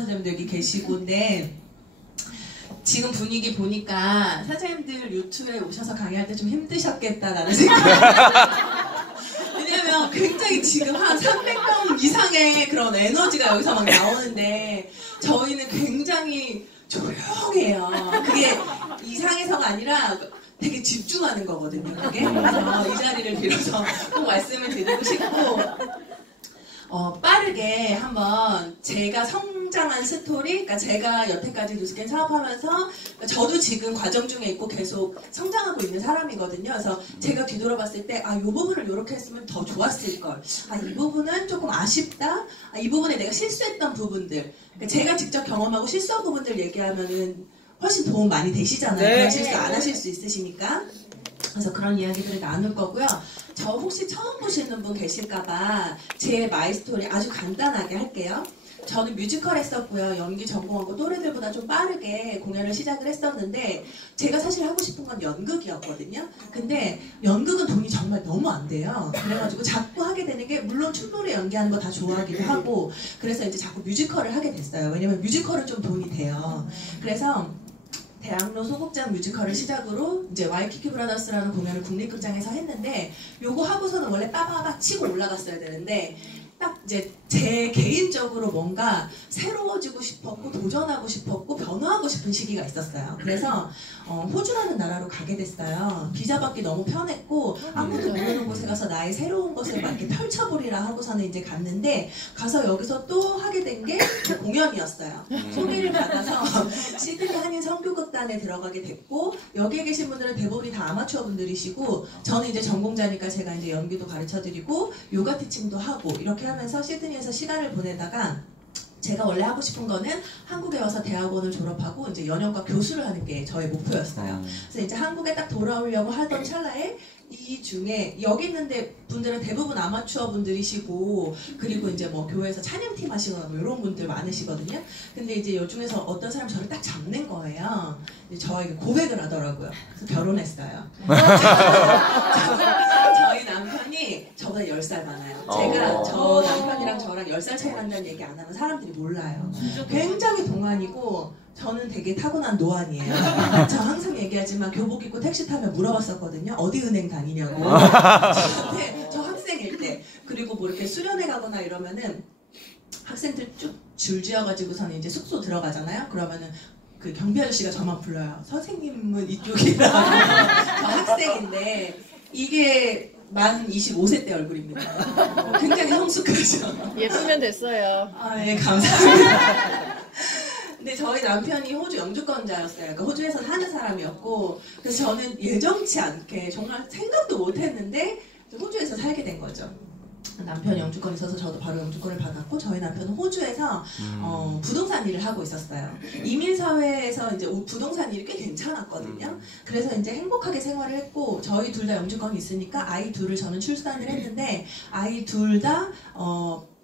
사장님도 여기 계시고인데 지금 분위기 보니까 사장님들 유튜브에 오셔서 강의할 때 좀 힘드셨겠다라는 생각이 왜냐면 굉장히 지금 한 300명 이상의 그런 에너지가 여기서 막 나오는데 저희는 굉장히 조용해요. 그게 이상해서가 아니라 되게 집중하는 거거든요. 그게. 그래서 이 자리를 빌어서 꼭 말씀을 드리고 싶고 빠르게 한번 제가 성장한 스토리, 그러니까 제가 여태까지 뉴스캔 사업하면서 그러니까 저도 지금 과정 중에 있고 계속 성장하고 있는 사람이거든요. 그래서 제가 뒤돌아봤을 때 이 부분을 이렇게 했으면 더 좋았을 걸. 이 부분은 조금 아쉽다. 이 부분에 내가 실수했던 부분들. 그러니까 제가 직접 경험하고 실수한 부분들 얘기하면은 훨씬 도움 많이 되시잖아요. 네. 그런 실수 안 하실 수 있으시니까. 그래서 그런 이야기들을 나눌 거고요. 저 혹시 처음 보시는 분 계실까봐 제 마이스토리 아주 간단하게 할게요. 저는 뮤지컬 했었고요. 연기 전공하고 또래들보다 좀 빠르게 공연을 시작을 했었는데 제가 사실 하고 싶은 건 연극이었거든요. 근데 연극은 돈이 정말 너무 안 돼요. 그래가지고 자꾸 하게 되는 게 물론 춤노래 연기하는 거 다 좋아하기도 하고 그래서 이제 자꾸 뮤지컬을 하게 됐어요. 왜냐면 뮤지컬은 좀 돈이 돼요. 그래서 대학로 소극장 뮤지컬을 시작으로 이제 와이키키 브라더스라는 공연을 국립극장에서 했는데 요거 하고서는 원래 빠바박 치고 올라갔어야 되는데 딱 이제 제 개인적으로 뭔가 새로워지고 싶었고 도전하고 싶었고 변화하고 싶은 시기가 있었어요. 그래서 호주라는 나라로 가게 됐어요. 비자 받기 너무 편했고 아무도 모르는 곳에 가서 나의 새로운 것을 막 이렇게 펼쳐보리라 하고서는 이제 갔는데 가서 여기서 또 하게 된 게 공연이었어요. 소개를 받아서 시드니 한인 선교극단에 들어가게 됐고 여기에 계신 분들은 대부분이 다 아마추어 분들이시고 저는 이제 전공자니까 제가 이제 연기도 가르쳐드리고 요가 티칭도 하고 이렇게 하면서 시드니에서 시간을 보내다가 제가 원래 하고 싶은 거는 한국에 와서 대학원을 졸업하고 이제 연영과 교수를 하는 게 저의 목표였어요. 그래서 이제 한국에 딱 돌아오려고 하던 찰나에 이 중에 여기 있는데 분들은 대부분 아마추어 분들이시고 그리고 이제 뭐 교회에서 찬양팀 하시거나 뭐 이런 분들 많으시거든요. 근데 이제 이 중에서 어떤 사람이 저를 딱 잡는 거예요. 저에게 고백을 하더라고요. 그래서 결혼했어요. 저희 남편이 저보다 10살 많아요. 제가 저 남편이랑 저랑 10살 차이 난다는 얘기 안 하면 사람들이 몰라요. 굉장히 동안이고 저는 되게 타고난 노안이에요. 저 항상 얘기하지만 교복 입고 택시 타면 물어봤었거든요. 어디 은행 다니냐고. 저한테 저 학생일 때. 그리고 뭐 이렇게 수련회 가거나 이러면은 학생들 쭉 줄지어가지고서는 이제 숙소 들어가잖아요. 그러면은 그 경비 아저씨가 저만 불러요. 선생님은 이쪽이라. 저 학생인데 이게 만 25세 때 얼굴입니다. 굉장히 성숙하죠. 예쁘면 됐어요. 네, 감사합니다. 근데 저희 남편이 호주 영주권자였어요. 그러니까 호주에서 사는 사람이었고 그래서 저는 예정치 않게 정말 생각도 못했는데 호주에서 살게 된 거죠. 남편이 영주권이 있어서 저도 바로 영주권을 받았고 저희 남편은 호주에서 부동산 일을 하고 있었어요. 이민사회에서 이제 부동산 일이 꽤 괜찮았거든요. 그래서 이제 행복하게 생활을 했고 저희 둘 다 영주권이 있으니까 아이 둘을 저는 출산을 했는데 아이 둘 다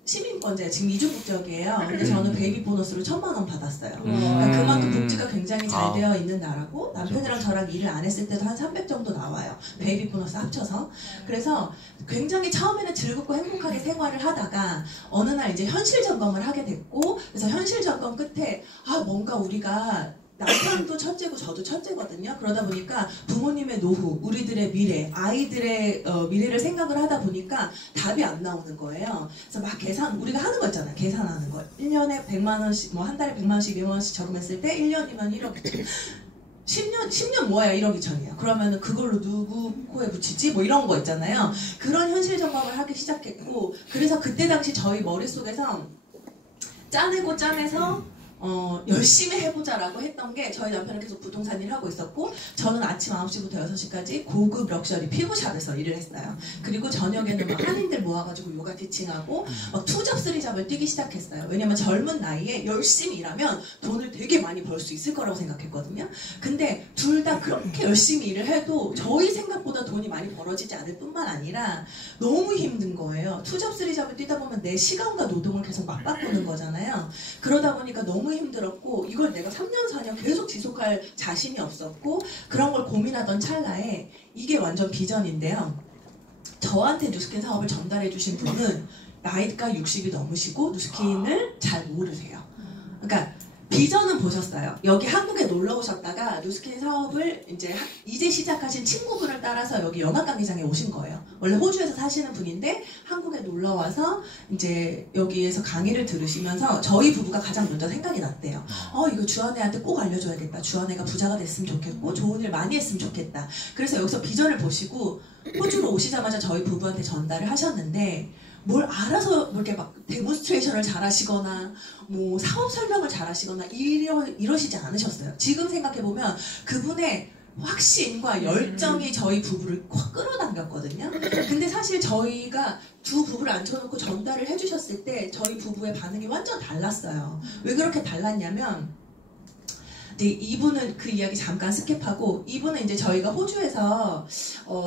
시민권자예요. 지금 이주국적이에요. 근데 저는 베이비 보너스로 1,000만 원 받았어요. 그러니까 그만큼 복지가 굉장히 잘 되어 있는 나라고 남편이랑 저랑 일을 안 했을 때도 한 300 정도 나와요. 베이비 보너스 합쳐서. 그래서 굉장히 처음에는 즐겁고 행복하게 생활을 하다가 어느 날 이제 현실 점검을 하게 됐고 그래서 현실 점검 끝에 뭔가 우리가 남편도 첫째고 저도 첫째거든요. 그러다 보니까 부모님의 노후, 우리들의 미래, 아이들의 미래를 생각을 하다 보니까 답이 안 나오는 거예요. 그래서 막 우리가 하는 거 있잖아요. 계산하는 거. 1년에 100만 원씩, 뭐 한 달에 100만 원씩, 200만 원씩 저금했을 때 1년이면 1억 2천. 10년 모아야 1억 2천이야. 그러면은 그걸로 누구 코에 붙이지? 뭐 이런 거 있잖아요. 그런 현실 점검을 하기 시작했고 그래서 그때 당시 저희 머릿속에서 짜내서 열심히 해보자라고 했던 게 저희 남편은 계속 부동산 일을 하고 있었고 저는 아침 9시부터 6시까지 고급 럭셔리 피부샵에서 일을 했어요. 그리고 저녁에는 막 한인들 모아가지고 요가 티칭하고 막 투잡 쓰리잡을 뛰기 시작했어요. 왜냐면 젊은 나이에 열심히 일하면 돈을 되게 많이 벌 수 있을 거라고 생각했거든요. 근데 둘 다 그렇게 열심히 일을 해도 저희 생각보다 돈이 많이 벌어지지 않을 뿐만 아니라 너무 힘든 거예요. 투잡 쓰리잡을 뛰다 보면 내 시간과 노동을 계속 맞바꾸는 거잖아요. 그러다 보니까 너무 힘들었고 이걸 내가 3년 4년 계속 지속할 자신이 없었고 그런 걸 고민하던 찰나에 이게 완전 비전인데요. 저한테 누스킨 사업을 전달해 주신 분은 나이가 60이 넘으시고 누스킨을 잘 모르세요. 그러니까 비전은 보셨어요. 여기 한국에 놀러 오셨다가 뉴스킨 사업을 이제 시작하신 친구분을 따라서 여기 연합강의장에 오신 거예요. 원래 호주에서 사시는 분인데 한국에 놀러 와서 이제 여기에서 강의를 들으시면서 저희 부부가 가장 먼저 생각이 났대요. 이거 주한애한테 꼭 알려줘야겠다. 주한애가 부자가 됐으면 좋겠고 좋은 일 많이 했으면 좋겠다. 그래서 여기서 비전을 보시고 호주로 오시자마자 저희 부부한테 전달을 하셨는데 뭘 알아서 이렇게 막 데몬스트레이션을 잘하시거나 뭐 사업 설명을 잘하시거나 이러시지 않으셨어요. 지금 생각해보면 그분의 확신과 열정이 저희 부부를 확 끌어당겼거든요. 근데 사실 저희가 두 부부를 앉혀놓고 전달을 해주셨을 때 저희 부부의 반응이 완전 달랐어요. 왜 그렇게 달랐냐면 이분은 그 이야기 잠깐 스킵하고 이분은 이제 저희가 호주에서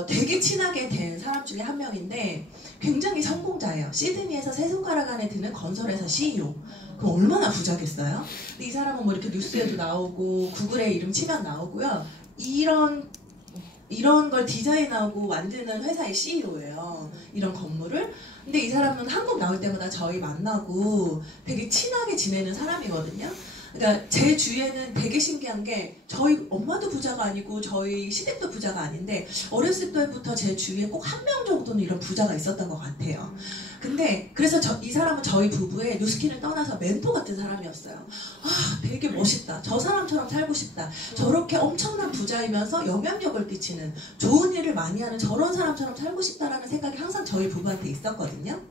되게 친하게 된 사람 중에 한 명인데 굉장히 성공자예요. 시드니에서 세 손가락 안에 드는 건설회사 CEO. 그럼 얼마나 부자겠어요? 근데 이 사람은 뭐 이렇게 뉴스에도 나오고 구글에 이름 치면 나오고요. 이런 걸 디자인하고 만드는 회사의 CEO예요. 이런 건물을. 근데 이 사람은 한국 나올 때마다 저희 만나고 되게 친하게 지내는 사람이거든요. 그러니까 제 주위에는 되게 신기한 게 저희 엄마도 부자가 아니고 저희 시댁도 부자가 아닌데 어렸을 때부터 제 주위에 꼭 한 명 정도는 이런 부자가 있었던 것 같아요. 근데 그래서 이 사람은 저희 부부의 뉴스킨을 떠나서 멘토 같은 사람이었어요. 되게 멋있다. 저 사람처럼 살고 싶다. 저렇게 엄청난 부자이면서 영향력을 끼치는 좋은 일을 많이 하는 저런 사람처럼 살고 싶다라는 생각이 항상 저희 부부한테 있었거든요.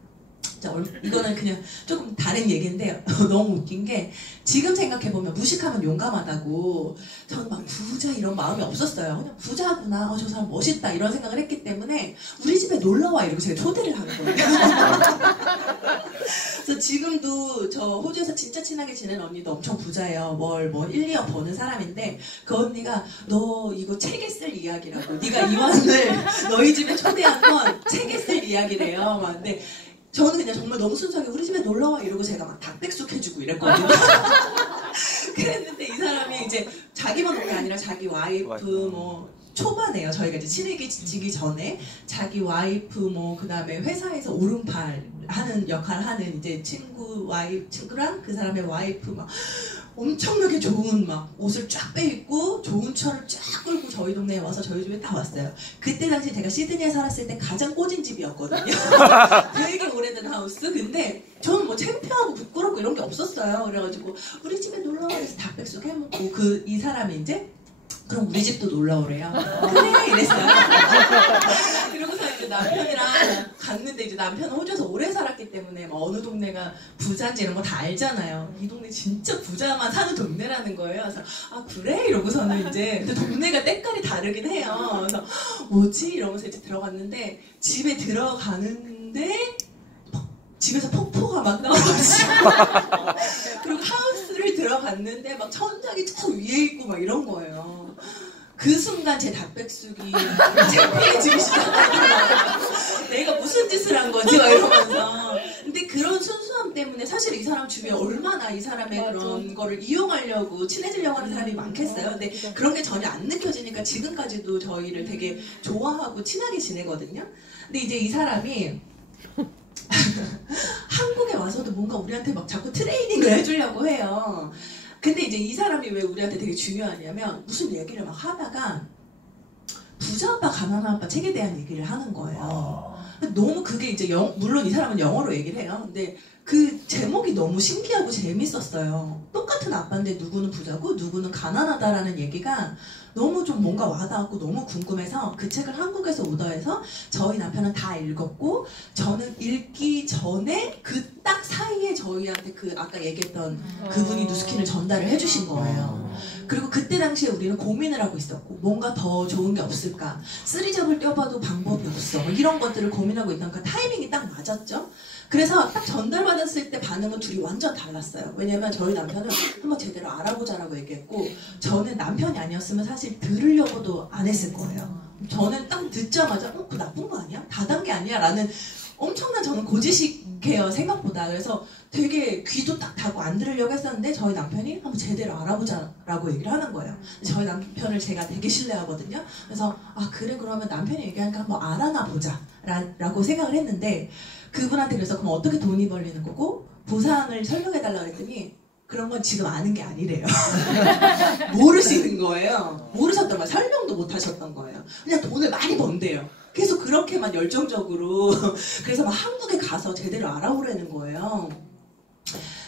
이거는 그냥 조금 다른 얘기인데 너무 웃긴 게 지금 생각해보면 무식하면 용감하다고 저는 막 부자 이런 마음이 없었어요. 그냥 부자구나, 저 사람 멋있다 이런 생각을 했기 때문에 우리 집에 놀러와 이러고 제가 초대를 하는 거예요. 그래서 지금도 저 호주에서 진짜 친하게 지낸 언니도 엄청 부자예요. 월 1, 2억 버는 사람인데 그 언니가 너 이거 책에 쓸 이야기라고, 네가 이완을 너희 집에 초대한 건 책에 쓸 이야기래요. 근데 저는 그냥 정말 너무 순수하게 우리 집에 놀러와 이러고 제가 막 닭백숙 해주고 이랬거든요. 그랬는데 이 사람이 이제 자기만 온 게 아니라 자기 와이프 뭐 초반에요. 저희가 이제 친해지기 전에 자기 와이프 그 다음에 회사에서 오른팔 하는 역할 하는 이제 친구랑 그 사람의 와이프 막 엄청나게 좋은 막 옷을 쫙 빼입고 좋은 차를 쫙 끌고 저희 동네에 와서 저희 집에 다 왔어요. 그때 당시 제가 시드니에 살았을 때 가장 꽂은 집이었거든요. 되게 오래된 하우스. 근데 저는 뭐 창피하고 부끄럽고 이런 게 없었어요. 그래가지고 우리 집에 놀러와 해서 닭백숙 해먹고 이 사람이 이제 그럼 우리 집도 놀러 오래요. 그래 이랬어요. 그러고서 이제 남편이랑 갔는데 이제 남편은 호주에서 오래 살았기 때문에 뭐 어느 동네가 부자인지 이런 거 다 알잖아요. 이 동네 진짜 부자만 사는 동네라는 거예요. 그래서 그래 이러고서는 이제 근데 동네가 때깔이 다르긴 해요. 그래서 뭐지 이러면서 이제 들어갔는데 집에 들어가는데 집에서 폭포가 막 나와가지고 그리고 하우스를 들어갔는데 막 천장이 저 위에 있고 막 이런 거예요. 그 순간 제 닭백숙이 창피해지기 시작하더라고요. 내가 무슨 짓을 한 거지? 막 이러면서. 근데 그런 순수함 때문에 사실 이 사람 주위에 얼마나 이 사람의 그런 거를 이용하려고 친해지려고 하는 사람이 많겠어요. 근데 그런 게 전혀 안 느껴지니까 지금까지도 저희를 되게 좋아하고 친하게 지내거든요. 근데 이제 이 사람이 한국에 와서도 뭔가 우리한테 막 자꾸 트레이닝을 해주려고 해요. 근데 이제 이 사람이 왜 우리한테 되게 중요하냐면 무슨 얘기를 막 하다가 부자 아빠 가난한 아빠 책에 대한 얘기를 하는 거예요. 너무 그게 이제 물론 이 사람은 영어로 얘기를 해요. 근데 그 제목이 너무 신기하고 재밌었어요. 똑같은 아빠인데 누구는 부자고 누구는 가난하다라는 얘기가 너무 좀 뭔가 와닿았고 너무 궁금해서 그 책을 한국에서 오더해서 저희 남편은 다 읽었고 저는 읽기 전에 그 딱 사이에 저희한테 그 아까 얘기했던 그분이 뉴스킨을 전달을 해주신 거예요. 그리고 그때 당시에 우리는 고민을 하고 있었고 뭔가 더 좋은 게 없을까, 쓰리잡을 떼어봐도 방법이 없어, 이런 것들을 고민하고 있다니까 타이밍이 딱 맞았죠. 그래서 딱 전달받았을 때 반응은 둘이 완전 달랐어요. 왜냐면 저희 남편은 한번 제대로 알아보자라고 얘기했고 저는 남편이 아니었으면 사실 들으려고도 안 했을 거예요. 저는 딱 듣자마자 그거 나쁜 거 아니야? 다단계 아니야? 라는 엄청난 저는 고지식해요 생각보다. 그래서 되게 귀도 딱 닫고 안 들으려고 했었는데 저희 남편이 한번 제대로 알아보자라고 얘기를 하는 거예요. 저희 남편을 제가 되게 신뢰하거든요. 그래서 그래 그러면 남편이 얘기하니까 한번 알아나 보자 라고 생각을 했는데 그분한테 그래서 그럼 어떻게 돈이 벌리는 거고 보상을 설명해달라고 했더니 그런 건 지금 아는 게 아니래요. 모르시는 거예요. 모르셨던 거예요. 설명도 못 하셨던 거예요. 그냥 돈을 많이 번대요. 계속 그렇게만 열정적으로. 그래서 막 한국에 가서 제대로 알아보려는 거예요.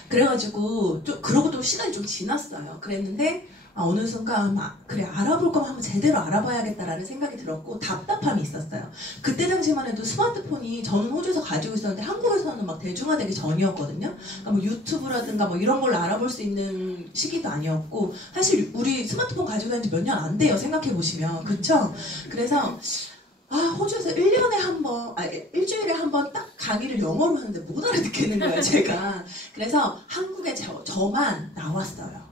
그래가지고 그러고 또 시간이 좀 지났어요. 그랬는데 어느 순간 그래 알아볼 거면 한번 제대로 알아봐야겠다라는 생각이 들었고 답답함이 있었어요. 그때 당시만 해도 스마트폰이 저는 호주에서 가지고 있었는데 한국에서는 막 대중화되기 전이었거든요. 그러니까 뭐 유튜브라든가 뭐 이런 걸로 알아볼 수 있는 시기도 아니었고 사실 우리 스마트폰 가지고 다닌 지 몇 년 안 돼요. 생각해 보시면 그쵸? 그래서 호주에서 1년에 한 번, 일주일에 한 번 딱 강의를 영어로 하는데 못 알아듣겠는 거예요, 제가. 그래서 한국에 저만 나왔어요.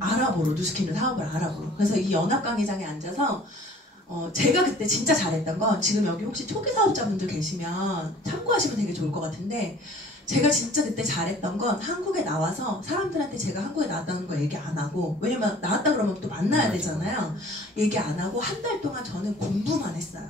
알아보러, 뉴스키는 사업을 알아보러. 그래서 이 연합 강의장에 앉아서, 제가 그때 진짜 잘했던 건, 지금 여기 혹시 초기 사업자분들 계시면 참고하시면 되게 좋을 것 같은데, 제가 진짜 그때 잘했던 건 한국에 나와서 사람들한테 제가 한국에 나왔다는 거 얘기 안 하고, 왜냐면 나왔다 그러면 또 만나야 되잖아요. 얘기 안 하고 한 달 동안 저는 공부만 했어요.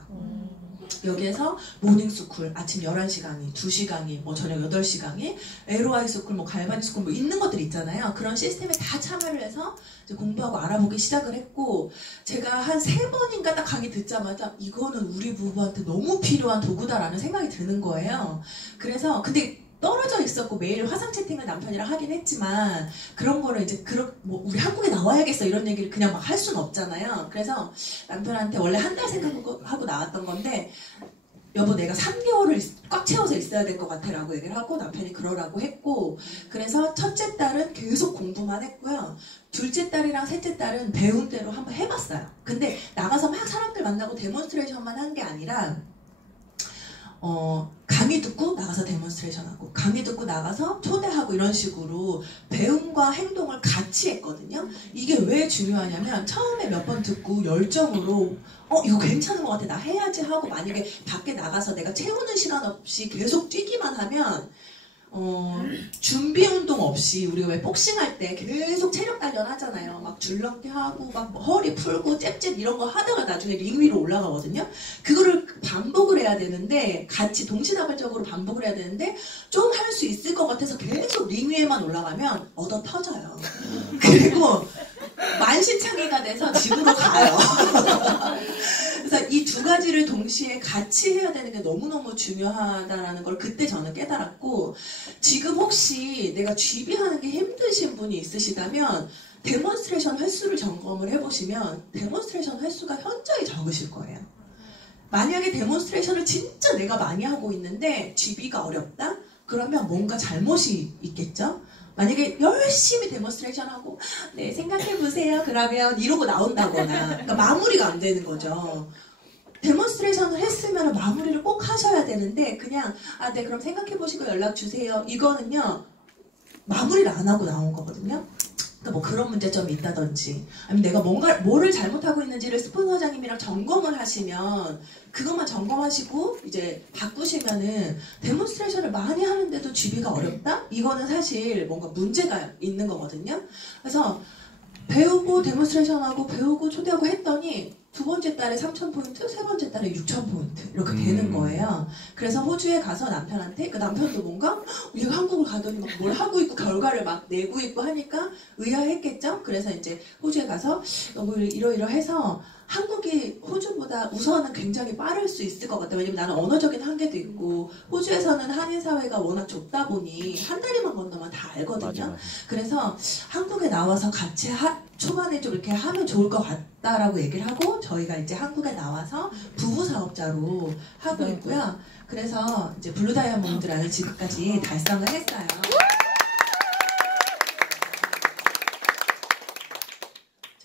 여기에서 모닝스 쿨 아침 11시 강의, 2시 강의, 뭐 저녁 8시 강의, LOI 스쿨, 뭐 갈바니 스쿨 뭐 있는 것들 있잖아요. 그런 시스템에 다 참여를 해서 이제 공부하고 알아보기 시작을 했고, 제가 한 3번인가 딱 강의 듣자마자 이거는 우리 부부한테 너무 필요한 도구다라는 생각이 드는 거예요. 그래서 근데 떨어져 있었고 매일 화상 채팅을 남편이랑 하긴 했지만 그런 거를 이제 뭐 우리 한국에 나와야겠어 이런 얘기를 그냥 막 할 수는 없잖아요. 그래서 남편한테 원래 한 달 생각하고 나왔던 건데 여보 내가 3개월을 꽉 채워서 있어야 될 것 같아 라고 얘기를 하고 남편이 그러라고 했고, 그래서 첫째 딸은 계속 공부만 했고요. 둘째 딸이랑 셋째 딸은 배운 대로 한번 해봤어요. 근데 나가서 막 사람들 만나고 데몬스트레이션만 한 게 아니라 강의 듣고 나가서 데몬스트레이션하고 강의 듣고 나가서 초대하고 이런 식으로 배움과 행동을 같이 했거든요. 이게 왜 중요하냐면 처음에 몇 번 듣고 열정으로 이거 괜찮은 것 같아 나 해야지 하고 만약에 밖에 나가서 내가 채우는 시간 없이 계속 뛰기만 하면 준비 운동 없이 우리가 왜 복싱할 때 계속 체력 단련 하잖아요. 막 줄넘기 하고 막 허리 풀고 잽잽 이런 거 하다가 나중에 링 위로 올라가거든요. 그거를 반복을 해야 되는데 같이 동시다발적으로 반복을 해야 되는데 좀 할 수 있을 것 같아서 계속 링 위에만 올라가면 얻어 터져요. 그리고 만신창이가 돼서 집으로 가요. 그래서 이 두 가지를 동시에 같이 해야 되는 게 너무너무 중요하다는 걸 그때 저는 깨달았고, 지금 혹시 내가 GB하는 게 힘드신 분이 있으시다면 데몬스트레이션 횟수를 점검을 해보시면 데몬스트레이션 횟수가 현저히 적으실 거예요. 만약에 데몬스트레이션을 진짜 내가 많이 하고 있는데 GB가 어렵다? 그러면 뭔가 잘못이 있겠죠? 만약에 열심히 데몬스트레이션 하고 네 생각해보세요 그러면 이러고 나온다거나 그러니까 마무리가 안 되는 거죠. 데몬스트레이션을 했으면 마무리를 꼭 하셔야 되는데 그냥 네 그럼 생각해보시고 연락주세요 이거는요 마무리를 안 하고 나온 거거든요. 그러니까 뭐 그런 문제점이 있다든지 아니면 내가 뭐를 잘못하고 있는지를 스폰서장님이랑 점검을 하시면 그것만 점검하시고 이제 바꾸시면은 데몬스트레이션을 많이 하는데도 GB가 어렵다? 이거는 사실 뭔가 문제가 있는 거거든요. 그래서 배우고 데몬스트레이션하고 배우고 초대하고 했더니 두 번째 달에 3,000포인트, 세 번째 달에 6,000포인트 이렇게 되는 거예요. 그래서 호주에 가서 남편한테 그 남편도 뭔가 얘가 한국을 가더니 막 뭘 하고 있고 결과를 막 내고 있고 하니까 의아했겠죠. 그래서 이제 호주에 가서 이러이러해서 한국이 호주보다 우선은 굉장히 빠를 수 있을 것 같아요. 왜냐면 나는 언어적인 한계도 있고 호주에서는 한인 사회가 워낙 좁다 보니 한 다리만 건너면 다 알거든요. 맞아. 그래서 한국에 나와서 같이 초반에 좀 이렇게 하면 좋을 것 같다라고 얘기를 하고 저희가 이제 한국에 나와서 부부 사업자로 하고 있고요. 그래서 이제 블루 다이아몬드라는 지금까지 달성을 했어요.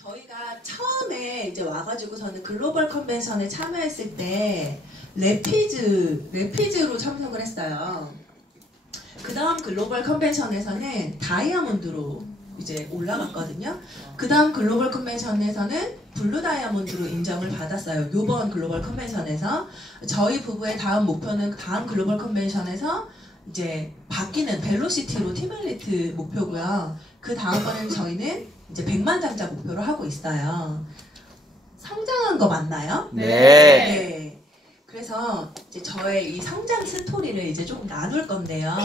저희가 처음에 이제 와가지고 저는 글로벌 컨벤션에 참여했을 때 레피즈로 참석을 했어요. 그 다음 글로벌 컨벤션에서는 다이아몬드로 이제 올라갔거든요. 그 다음 글로벌 컨벤션에서는 블루 다이아몬드로 인정을 받았어요. 요번 글로벌 컨벤션에서 저희 부부의 다음 목표는 다음 글로벌 컨벤션에서 이제 바뀌는 벨로시티로 팀엘리트 목표고요. 그 다음번에는 저희는 이제 100만 장자 목표로 하고 있어요. 성장한 거 맞나요? 네. 네. 그래서 이제 저의 이 성장 스토리를 이제 조금 나눌 건데요.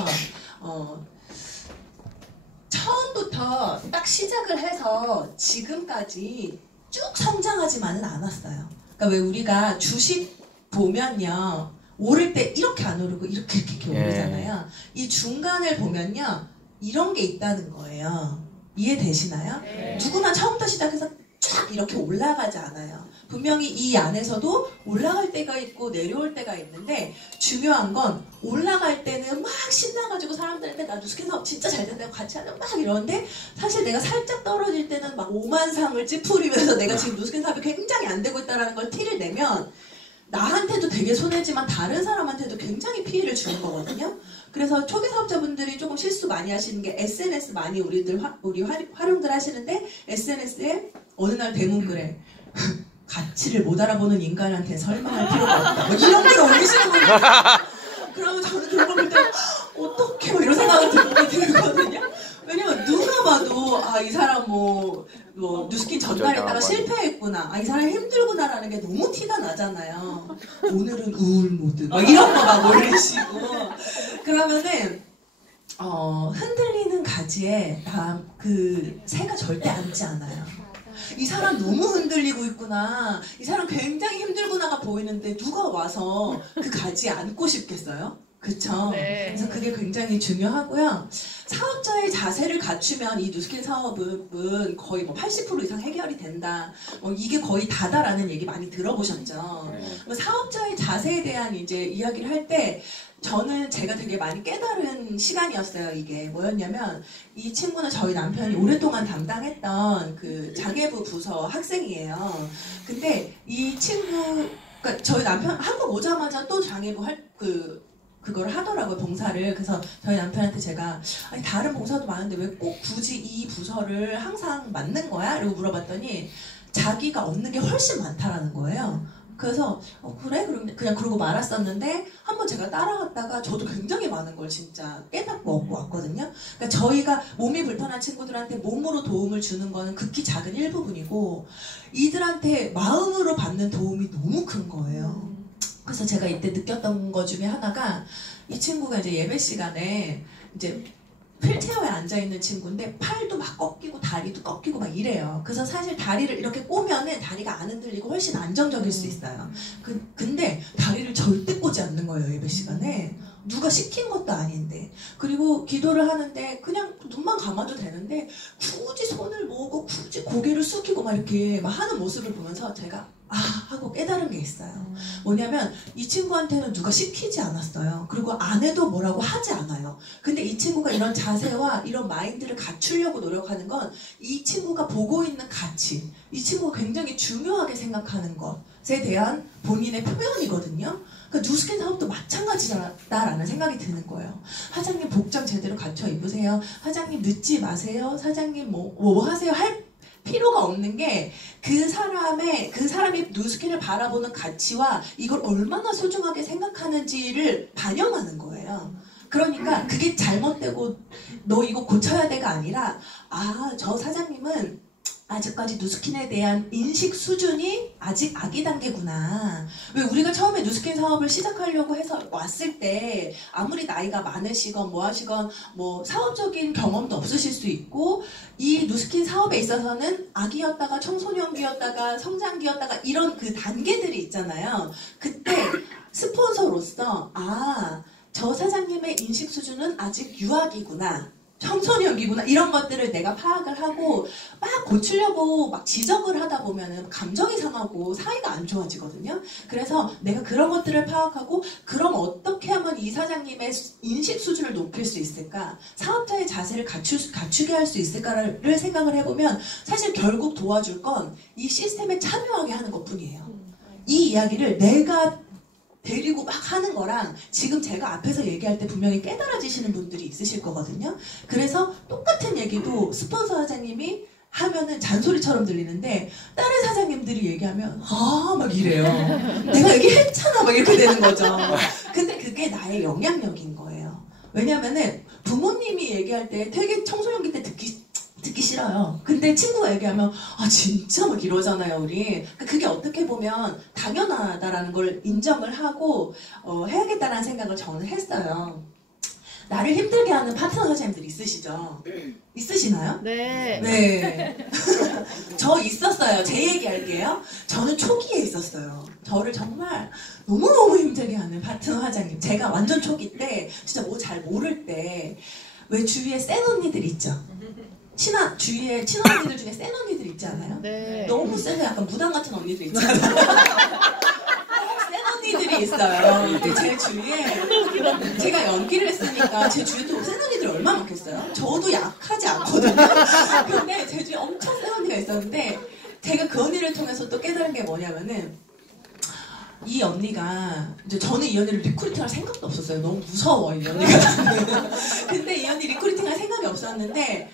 처음부터 딱 시작을 해서 지금까지 쭉 성장하지만은 않았어요. 그러니까 왜 우리가 주식 보면요, 오를 때 이렇게 안 오르고 이렇게 오르잖아요. 이 중간을 보면요, 이런 게 있다는 거예요. 이해되시나요? 누구나 처음부터 시작해서 쫙 이렇게 올라가지 않아요. 분명히 이 안에서도 올라갈 때가 있고 내려올 때가 있는데, 중요한 건 올라갈 때는 막 신나가지고 사람들한테 나 누스킨 사업 진짜 잘 된다고 같이 하자 막 이러는데, 사실 내가 살짝 떨어질 때는 막 오만상을 찌푸리면서 내가 지금 누스킨 사업이 굉장히 안 되고 있다는 걸 티를 내면 나한테도 되게 손해지만 다른 사람한테도 굉장히 피해를 주는 거거든요. 그래서 초기 사업자분들이 조금 실수 많이 하시는 게, SNS 많이 우리 활용들 하시는데, SNS에 어느 날 대문글에 가치를 못 알아보는 인간한테 설명할 필요가 없다, 뭐 이런 걸 올리시는 분이 있어요. 그러면 저는 그런 걸 볼 때 어떻게 뭐 이런 생각이 들거든요. 왜냐면 누가 봐도 이 사람 뭐 뉴스킨 전달했다가 실패했구나, 이 사람 힘들구나라는 게 너무 티가 나잖아요. 오늘은 우울 모드 막 이런 거 막 올리시고 그러면은 흔들리는 가지에 그 새가 절대 앉지 않아요. 이 사람 너무 흔들리고 있구나, 이 사람 굉장히 힘들구나가 보이는데 누가 와서 그 가지에 앉고 싶겠어요? 그쵸? 네. 그래서 그게 굉장히 중요하고요. 사업자의 자세를 갖추면 이 뉴스킨 사업은 거의 뭐 80% 이상 해결이 된다. 이게 거의 다다라는 얘기 많이 들어보셨죠? 사업자의 자세에 대한 이제 이야기를 할 때 저는 제가 되게 많이 깨달은 시간이었어요. 이게 뭐였냐면, 이 친구는 저희 남편이 오랫동안 담당했던 그 장애부 부서 학생이에요. 근데 이 친구, 그러니까 저희 남편 한국 오자마자 또 장애부 그걸 하더라고요, 봉사를. 그래서 저희 남편한테 제가, 아니 다른 봉사도 많은데 왜 꼭 굳이 이 부서를 항상 맡는 거야? 라고 물어봤더니 자기가 얻는 게 훨씬 많다라는 거예요. 그래서 그래? 그냥 그러고 말았었는데, 한번 제가 따라갔다가 저도 굉장히 많은 걸 진짜 깨닫고 얻고 왔거든요. 그러니까 저희가 몸이 불편한 친구들한테 몸으로 도움을 주는 거는 극히 작은 일부분이고, 이들한테 마음으로 받는 도움이 너무 큰 거예요. 그래서 제가 이때 느꼈던 것 중에 하나가, 이 친구가 이제 예배 시간에 이제 휠체어에 앉아있는 친구인데 팔도 막 꺾이고 다리도 꺾이고 막 이래요. 그래서 사실 다리를 이렇게 꼬면은 다리가 안 흔들리고 훨씬 안정적일 수 있어요. 근데 다리를 절대 꼬지 않는 거예요, 예배 시간에. 누가 시킨 것도 아닌데. 그리고 기도를 하는데 그냥 눈만 감아도 되는데 굳이 손을 모으고 굳이 고개를 숙이고 막 이렇게 막 하는 모습을 보면서 제가 하고 깨달은 게 있어요. 뭐냐면 이 친구한테는 누가 시키지 않았어요. 그리고 안 해도 뭐라고 하지 않아요. 근데 이 친구가 이런 자세와 이런 마인드를 갖추려고 노력하는 건 이 친구가 보고 있는 가치, 이 친구가 굉장히 중요하게 생각하는 것에 대한 본인의 표현이거든요. 그러니까 뉴스킨 사업도 마찬가지다라는 생각이 드는 거예요. 사장님 복장 제대로 갖춰 입으세요. 사장님 늦지 마세요. 사장님 뭐 하세요. 할 필요가 없는 게, 그 사람이 뉴스킨을 바라보는 가치와 이걸 얼마나 소중하게 생각하는지를 반영하는 거예요. 그러니까 그게 잘못되고 너 이거 고쳐야 돼가 아니라, 저 사장님은 아직까지 뉴스킨에 대한 인식 수준이 아직 아기 단계구나. 왜 우리가 처음에 뉴스킨 사업을 시작하려고 해서 왔을 때 아무리 나이가 많으시건 뭐 하시건 뭐 사업적인 경험도 없으실 수 있고, 이 뉴스킨 사업에 있어서는 아기였다가 청소년기였다가 성장기였다가 이런 그 단계들이 있잖아요. 그때 스폰서로서 저 사장님의 인식 수준은 아직 유아기구나, 청소년기구나, 이런 것들을 내가 파악을 하고 막 고치려고 막 지적을 하다 보면은 감정이 상하고 사이가 안 좋아지거든요. 그래서 내가 그런 것들을 파악하고, 그럼 어떻게 하면 이 사장님의 인식 수준을 높일 수 있을까, 사업자의 자세를 갖추게 할 수 있을까를 생각을 해보면, 사실 결국 도와줄 건 이 시스템에 참여하게 하는 것뿐이에요. 이 이야기를 내가 데리고 막 하는 거랑 지금 제가 앞에서 얘기할 때 분명히 깨달아지시는 분들이 있으실 거거든요. 그래서 똑같은 얘기도 스폰서 사장님이 하면은 잔소리처럼 들리는데, 다른 사장님들이 얘기하면 막 이래요. 내가 얘기했잖아 막 이렇게 되는 거죠. 근데 그게 나의 영향력인 거예요. 왜냐면은 부모님이 얘기할 때 되게 청소년기 때 듣기 싫어요. 근데 친구가 얘기하면 진짜 막 이러잖아요, 우리. 그러니까 그게 어떻게 보면 당연하다라는 걸 인정을 하고 해야겠다라는 생각을 저는 했어요. 나를 힘들게 하는 파트너 사장님들 있으시죠? 있으시나요? 네. 네. 저 있었어요. 제 얘기할게요. 저는 초기에 있었어요. 저를 정말 너무너무 힘들게 하는 파트너 사장님. 제가 완전 초기 때, 진짜 뭐 잘 모를 때, 왜 주위에 센 언니들 있죠? 주위에 친한 언니들 중에 센 언니들 있지 않아요? 네. 너무 세서 약간 무당 같은 언니들 있잖아요. 센 언니들이 있어요. 근데 제 주위에 제가 연기를 했으니까 제 주위에 또 센 언니들이 얼마나 많겠어요? 저도 약하지 않거든요. 근데 제 주위에 엄청 센 언니가 있었는데 제가 그 언니를 통해서 또 깨달은 게 뭐냐면은 이 언니가 이제 저는 이 언니를 리크루팅할 생각도 없었어요. 너무 무서워 이 언니가. 근데 이 언니 리크루팅할 생각이 없었는데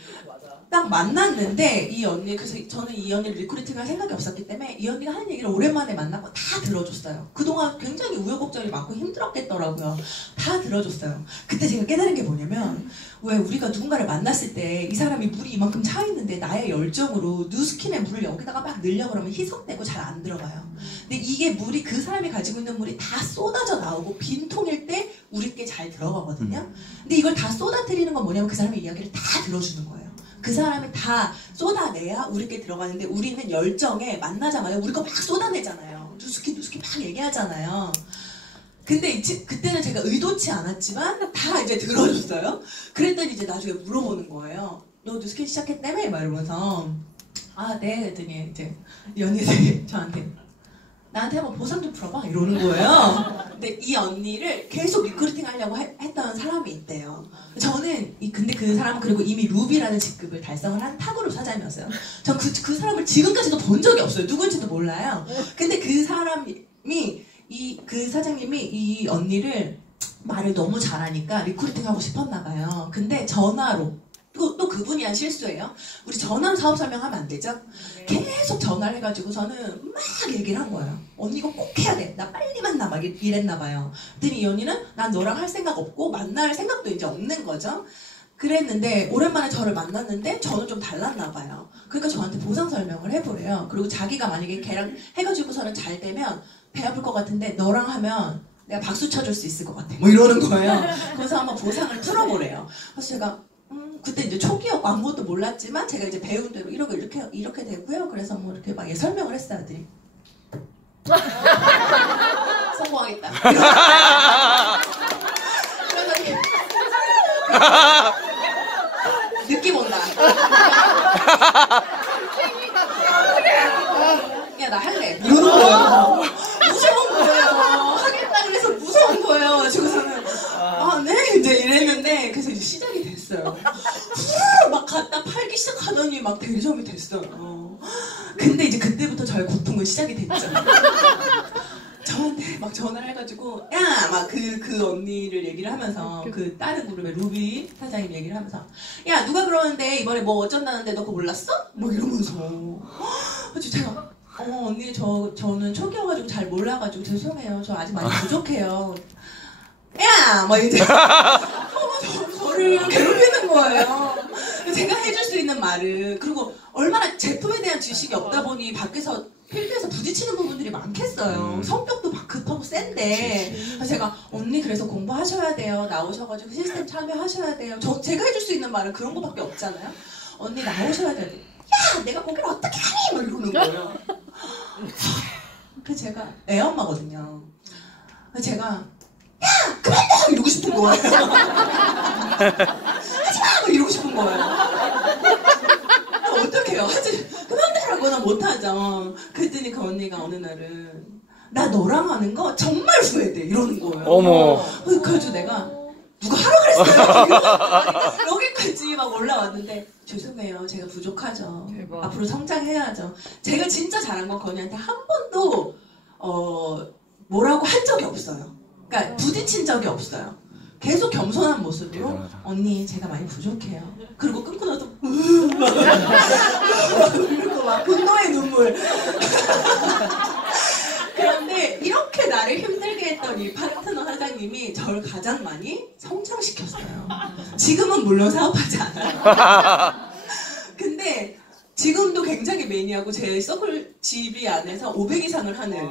딱 만났는데 이 언니, 그래서 저는 이 언니를 리크루팅할 생각이 없었기 때문에 이 언니가 하는 얘기를 오랜만에 만나고 다 들어줬어요. 그동안 굉장히 우여곡절이 많고 힘들었겠더라고요. 다 들어줬어요. 그때 제가 깨달은 게 뭐냐면 왜 우리가 누군가를 만났을 때 이 사람이 물이 이만큼 차 있는데 나의 열정으로 누스킨의 물을 여기다가 막 넣으려고 그러면 희석되고 잘 안 들어가요. 근데 이게 물이 그 사람이 가지고 있는 물이 다 쏟아져 나오고 빈 통일 때 우리께 잘 들어가거든요. 근데 이걸 다 쏟아뜨리는 건 뭐냐면 그 사람의 이야기를 다 들어주는 거예요. 그 사람이 다 쏟아내야 우리께 들어가는데 우리는 열정에 만나자마자 우리 거 막 쏟아내잖아요. 누스키 막 얘기하잖아요. 근데 그때는 제가 의도치 않았지만 다 이제 들어줬어요. 그랬더니 이제 나중에 물어보는 거예요. 너 누스키 시작했다며? 막 이러면서 아, 네. 그랬더니 이제 연예들이 저한테 나한테 한번 보상 좀 풀어봐 이러는 거예요. 근데 이 언니를 계속 리크루팅 하려고 했던 사람이 있대요. 저는 근데 그 사람은 그리고 이미 루비라는 직급을 달성을 한 탑그룹 사장이었어요. 전 그 사람을 지금까지도 본 적이 없어요. 누군지도 몰라요. 근데 그 사람이 그 사장님이 이 언니를 말을 너무 잘하니까 리크루팅 하고 싶었나 봐요. 근데 전화로 또 그분이 한 실수예요. 우리 전화 사업 설명하면 안 되죠? 계속 전화를 해가지고 저는 막 얘기를 한 거예요. 언니 이거 꼭 해야 돼. 나 빨리 만나. 막 이랬나 봐요. 그랬더니 이 언니는 난 너랑 할 생각 없고 만날 생각도 이제 없는 거죠. 그랬는데 오랜만에 저를 만났는데 저는 좀 달랐나 봐요. 그러니까 저한테 보상 설명을 해보래요. 그리고 자기가 만약에 걔랑 해가지고서는 잘 되면 배 아플 것 같은데 너랑 하면 내가 박수 쳐줄 수 있을 것 같아. 뭐 이러는 거예요. 그래서 한번 보상을 풀어보래요. 그래서 제가 그때 이제 초기였고 아무것도 몰랐지만 제가 이제 배운 대로 이렇게 되고요. 그래서 뭐 이렇게 막 설명을 했어요. 애들이 성공하겠다. 그래서 느낌 온다. 야, 나 할래. 이러는 거예요. 무서운 거예요. 하겠다 그래서 무서운 거예요. 그래서는 아, 네? 이제 이랬는데 그래서 이제 시작이 됐어요. 막 갖다 팔기 시작하더니 막 대리점이 됐어요. 근데 이제 그때부터 저의 고통은 시작이 됐죠. 저한테 막 전화를 해가지고 야! 막 그 언니를 얘기를 하면서 그 다른 그룹의 루비 사장님 얘기를 하면서 야 누가 그러는데 이번에 뭐 어쩐다는데 너 그거 몰랐어? 뭐 이러면서 그래서 제가 언니 저는 초기여가지고 잘 몰라가지고 죄송해요. 저 아직 많이 부족해요. 야! 막 이제 저를 괴롭히는 거예요. 제가 해줄 수 있는 말은 그리고 얼마나 제품에 대한 지식이 없다 보니 밖에서 필드에서 부딪히는 부분들이 많겠어요. 성격도 막 급하고 센데 그래서 제가 언니 그래서 공부하셔야 돼요. 나오셔가지고 시스템 참여하셔야 돼요. 제가 해줄 수 있는 말은 그런 거밖에 없잖아요. 언니 나오셔야 돼요. 야! 내가 거기를 어떻게 하니? 막 이러는 거예요. 그래서 제가 애엄마거든요. 그래서 제가 야! 그만둬! 이러고 싶은 거예요. 하지마! 이러고 싶은 거예요. 어떡해요? 그만두라고는 못하죠. 그랬더니 그 언니가 어느 날은 나 너랑 하는 거 정말 후회돼 이러는 거예요. 어머. 그래가지고 내가 누가 하라 그랬어요? 여기까지 막 올라왔는데 죄송해요. 제가 부족하죠. 대박. 앞으로 성장해야죠. 제가 진짜 잘한 건 건이한테 한 번도 뭐라고 한 적이 없어요. 그러니까 부딪힌 적이 없어요. 계속 겸손한 모습으로 대단하다. 언니 제가 많이 부족해요. 그리고 끊고 나서 그리고 막 분노의 눈물. 그런데 이렇게 나를 힘들게 했던 이 파트너 사장님이 저를 가장 많이 성장시켰어요. 지금은 물론 사업하지 않아요. 근데 지금도 굉장히 매니아고 제 서클 집이 안에서 500 이상을 하는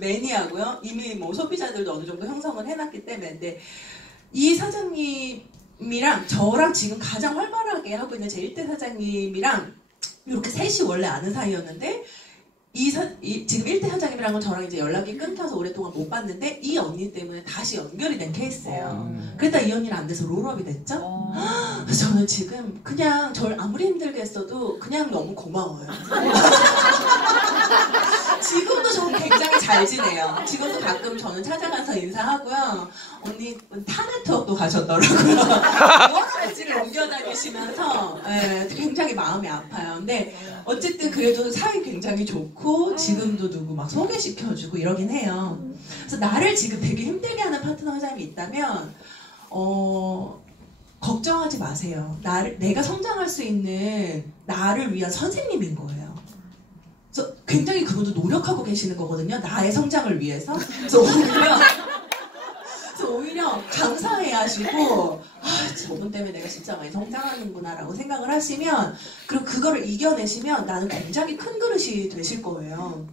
매니아고요. 이미 뭐 소비자들도 어느 정도 형성을 해놨기 때문에 근데 이 사장님이랑 저랑 지금 가장 활발하게 하고 있는 제 1대 사장님이랑 이렇게 셋이 원래 아는 사이였는데 지금 1대 사장님이랑은 저랑 이제 연락이 끊겨서 오랫동안 못 봤는데 이 언니 때문에 다시 연결이 된 케이스예요. 그러다 이 언니는 안 돼서 롤업이 됐죠. 그래서 저는 지금 그냥 저를 아무리 힘들게 했어도 그냥 너무 고마워요. 지금도 저는 굉장히 잘 지내요. 지금도 가끔 저는 찾아가서 인사하고요. 언니 타네 투어도 가셨더라고요. 여러 가지를 옮겨 다니시면서 굉장히 마음이 아파요. 근데 어쨌든 그래도 사이 굉장히 좋고 지금도 누구 막 소개시켜주고 이러긴 해요. 그래서 나를 지금 되게 힘들게 하는 파트너 사람이 있다면 걱정하지 마세요. 내가 성장할 수 있는 나를 위한 선생님인 거예요. 그래서 굉장히 그분도 노력하고 계시는 거거든요. 나의 성장을 위해서. 그래서 오히려 감사해 하시고 저분 때문에 내가 진짜 많이 성장하는구나 라고 생각을 하시면 그리고 그거를 이겨내시면 나는 굉장히 큰 그릇이 되실 거예요.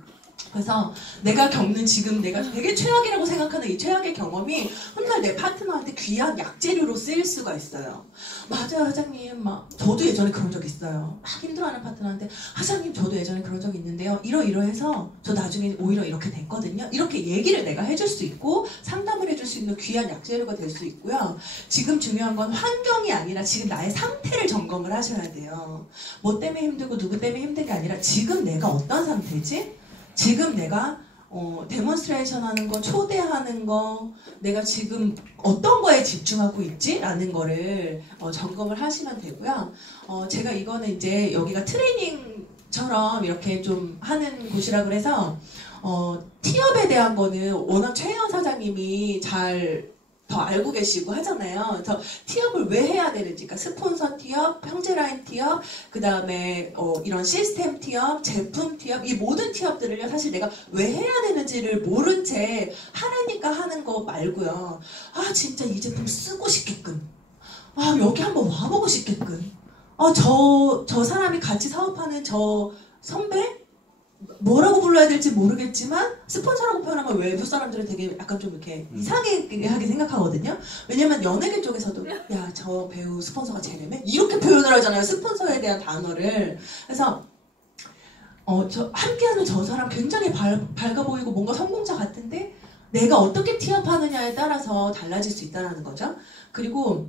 그래서 내가 겪는 지금 내가 되게 최악이라고 생각하는 이 최악의 경험이 훗날 내 파트너한테 귀한 약재료로 쓰일 수가 있어요. 맞아요 사장님 저도 예전에 그런 적 있어요. 막 힘들어하는 파트너한테 사장님 저도 예전에 그런 적 있는데요 이러이러해서 저 나중에 오히려 이렇게 됐거든요. 이렇게 얘기를 내가 해줄 수 있고 상담을 해줄 수 있는 귀한 약재료가 될 수 있고요. 지금 중요한 건 환경이 아니라 지금 나의 상태를 점검을 하셔야 돼요. 뭐 때문에 힘들고 누구 때문에 힘든 게 아니라 지금 내가 어떤 상태지? 지금 내가 데몬스트레이션 하는 거, 초대하는 거, 내가 지금 어떤 거에 집중하고 있지? 라는 거를 점검을 하시면 되고요. 제가 이거는 이제 여기가 트레이닝처럼 이렇게 좀 하는 곳이라 그래서 티업에 대한 거는 워낙 최혜원 사장님이 더 알고 계시고 하잖아요. 그래서 티업을 왜 해야 되는지, 그러니까 스폰서 티업, 형제라인 티업, 그 다음에 이런 시스템 티업, 제품 티업, 이 모든 티업들을요, 사실 내가 왜 해야 되는지를 모른 채 하라니까 하는 거 말고요. 진짜 이 제품 쓰고 싶게끔. 여기 한번 와보고 싶게끔. 저 사람이 같이 사업하는 저 선배? 뭐라고 불러야 될지 모르겠지만 스폰서라고 표현하면 외부 사람들은 되게 약간 좀 이렇게 이상하게 생각하거든요. 왜냐면 연예계 쪽에서도 야 저 배우 스폰서가 제레메? 이렇게 표현을 하잖아요. 스폰서에 대한 단어를. 그래서 저 함께하는 저 사람 굉장히 밝아 보이고 뭔가 성공자 같은데 내가 어떻게 티업하느냐에 따라서 달라질 수 있다는 거죠. 그리고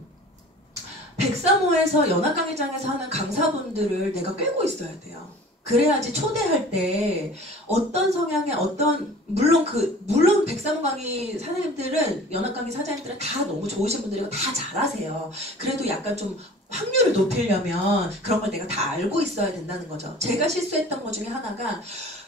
103호에서 연합강의장에서 하는 강사분들을 내가 꿰고 있어야 돼요. 그래야지 초대할 때 어떤 성향의 물론 103호 강의 사장님들은 연합 강의 사장님들은 다 너무 좋으신 분들이고 다 잘하세요. 그래도 약간 좀 확률을 높이려면 그런 걸 내가 다 알고 있어야 된다는 거죠. 제가 실수했던 것 중에 하나가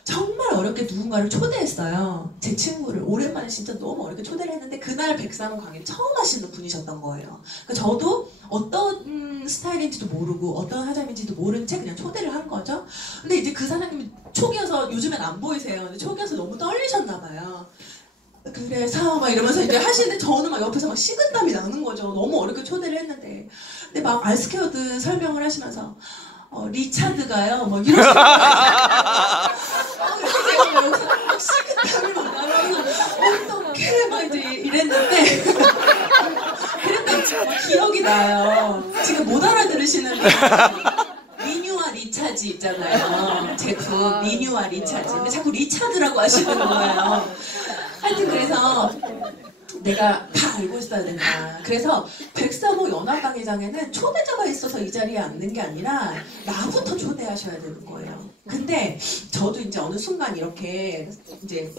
정말 어렵게 누군가를 초대했어요. 제 친구를 오랜만에 진짜 너무 어렵게 초대를 했는데 그날 103호 강의 처음 하시는 분이셨던 거예요. 그러니까 저도 어떤 스타일인지도 모르고 어떤 사장인지도 모른 채 그냥 초대를 한 거죠. 근데 이제 그 사장님이 초기여서 요즘엔 안 보이세요. 근데 초기여서 너무 떨리셨나 봐요. 그래서 막 이러면서 이제 하시는데 저는 막 옆에서 막 식은땀이 나는 거죠. 너무 어렵게 초대를 했는데. 근데 막 알스케어드 설명을 하시면서 리차드가요 뭐 이러시는 거예요. 여기서 막 식은땀이 막 나면서 어떡해 막 이제 이랬는데 그랬던 막 기억이 나요. 지금 못 알아들으시는데 리뉴와 리차지 있잖아요. 제품 리뉴와 리차지. 근데 자꾸 리차드라고 하시는 거예요. 하여튼 그래서 내가 다 알고 있어야 된다. 그래서 103호 연합강의장에는 초대자가 있어서 이 자리에 앉는 게 아니라 나부터 초대하셔야 되는 거예요. 근데 저도 이제 어느 순간 이렇게 이제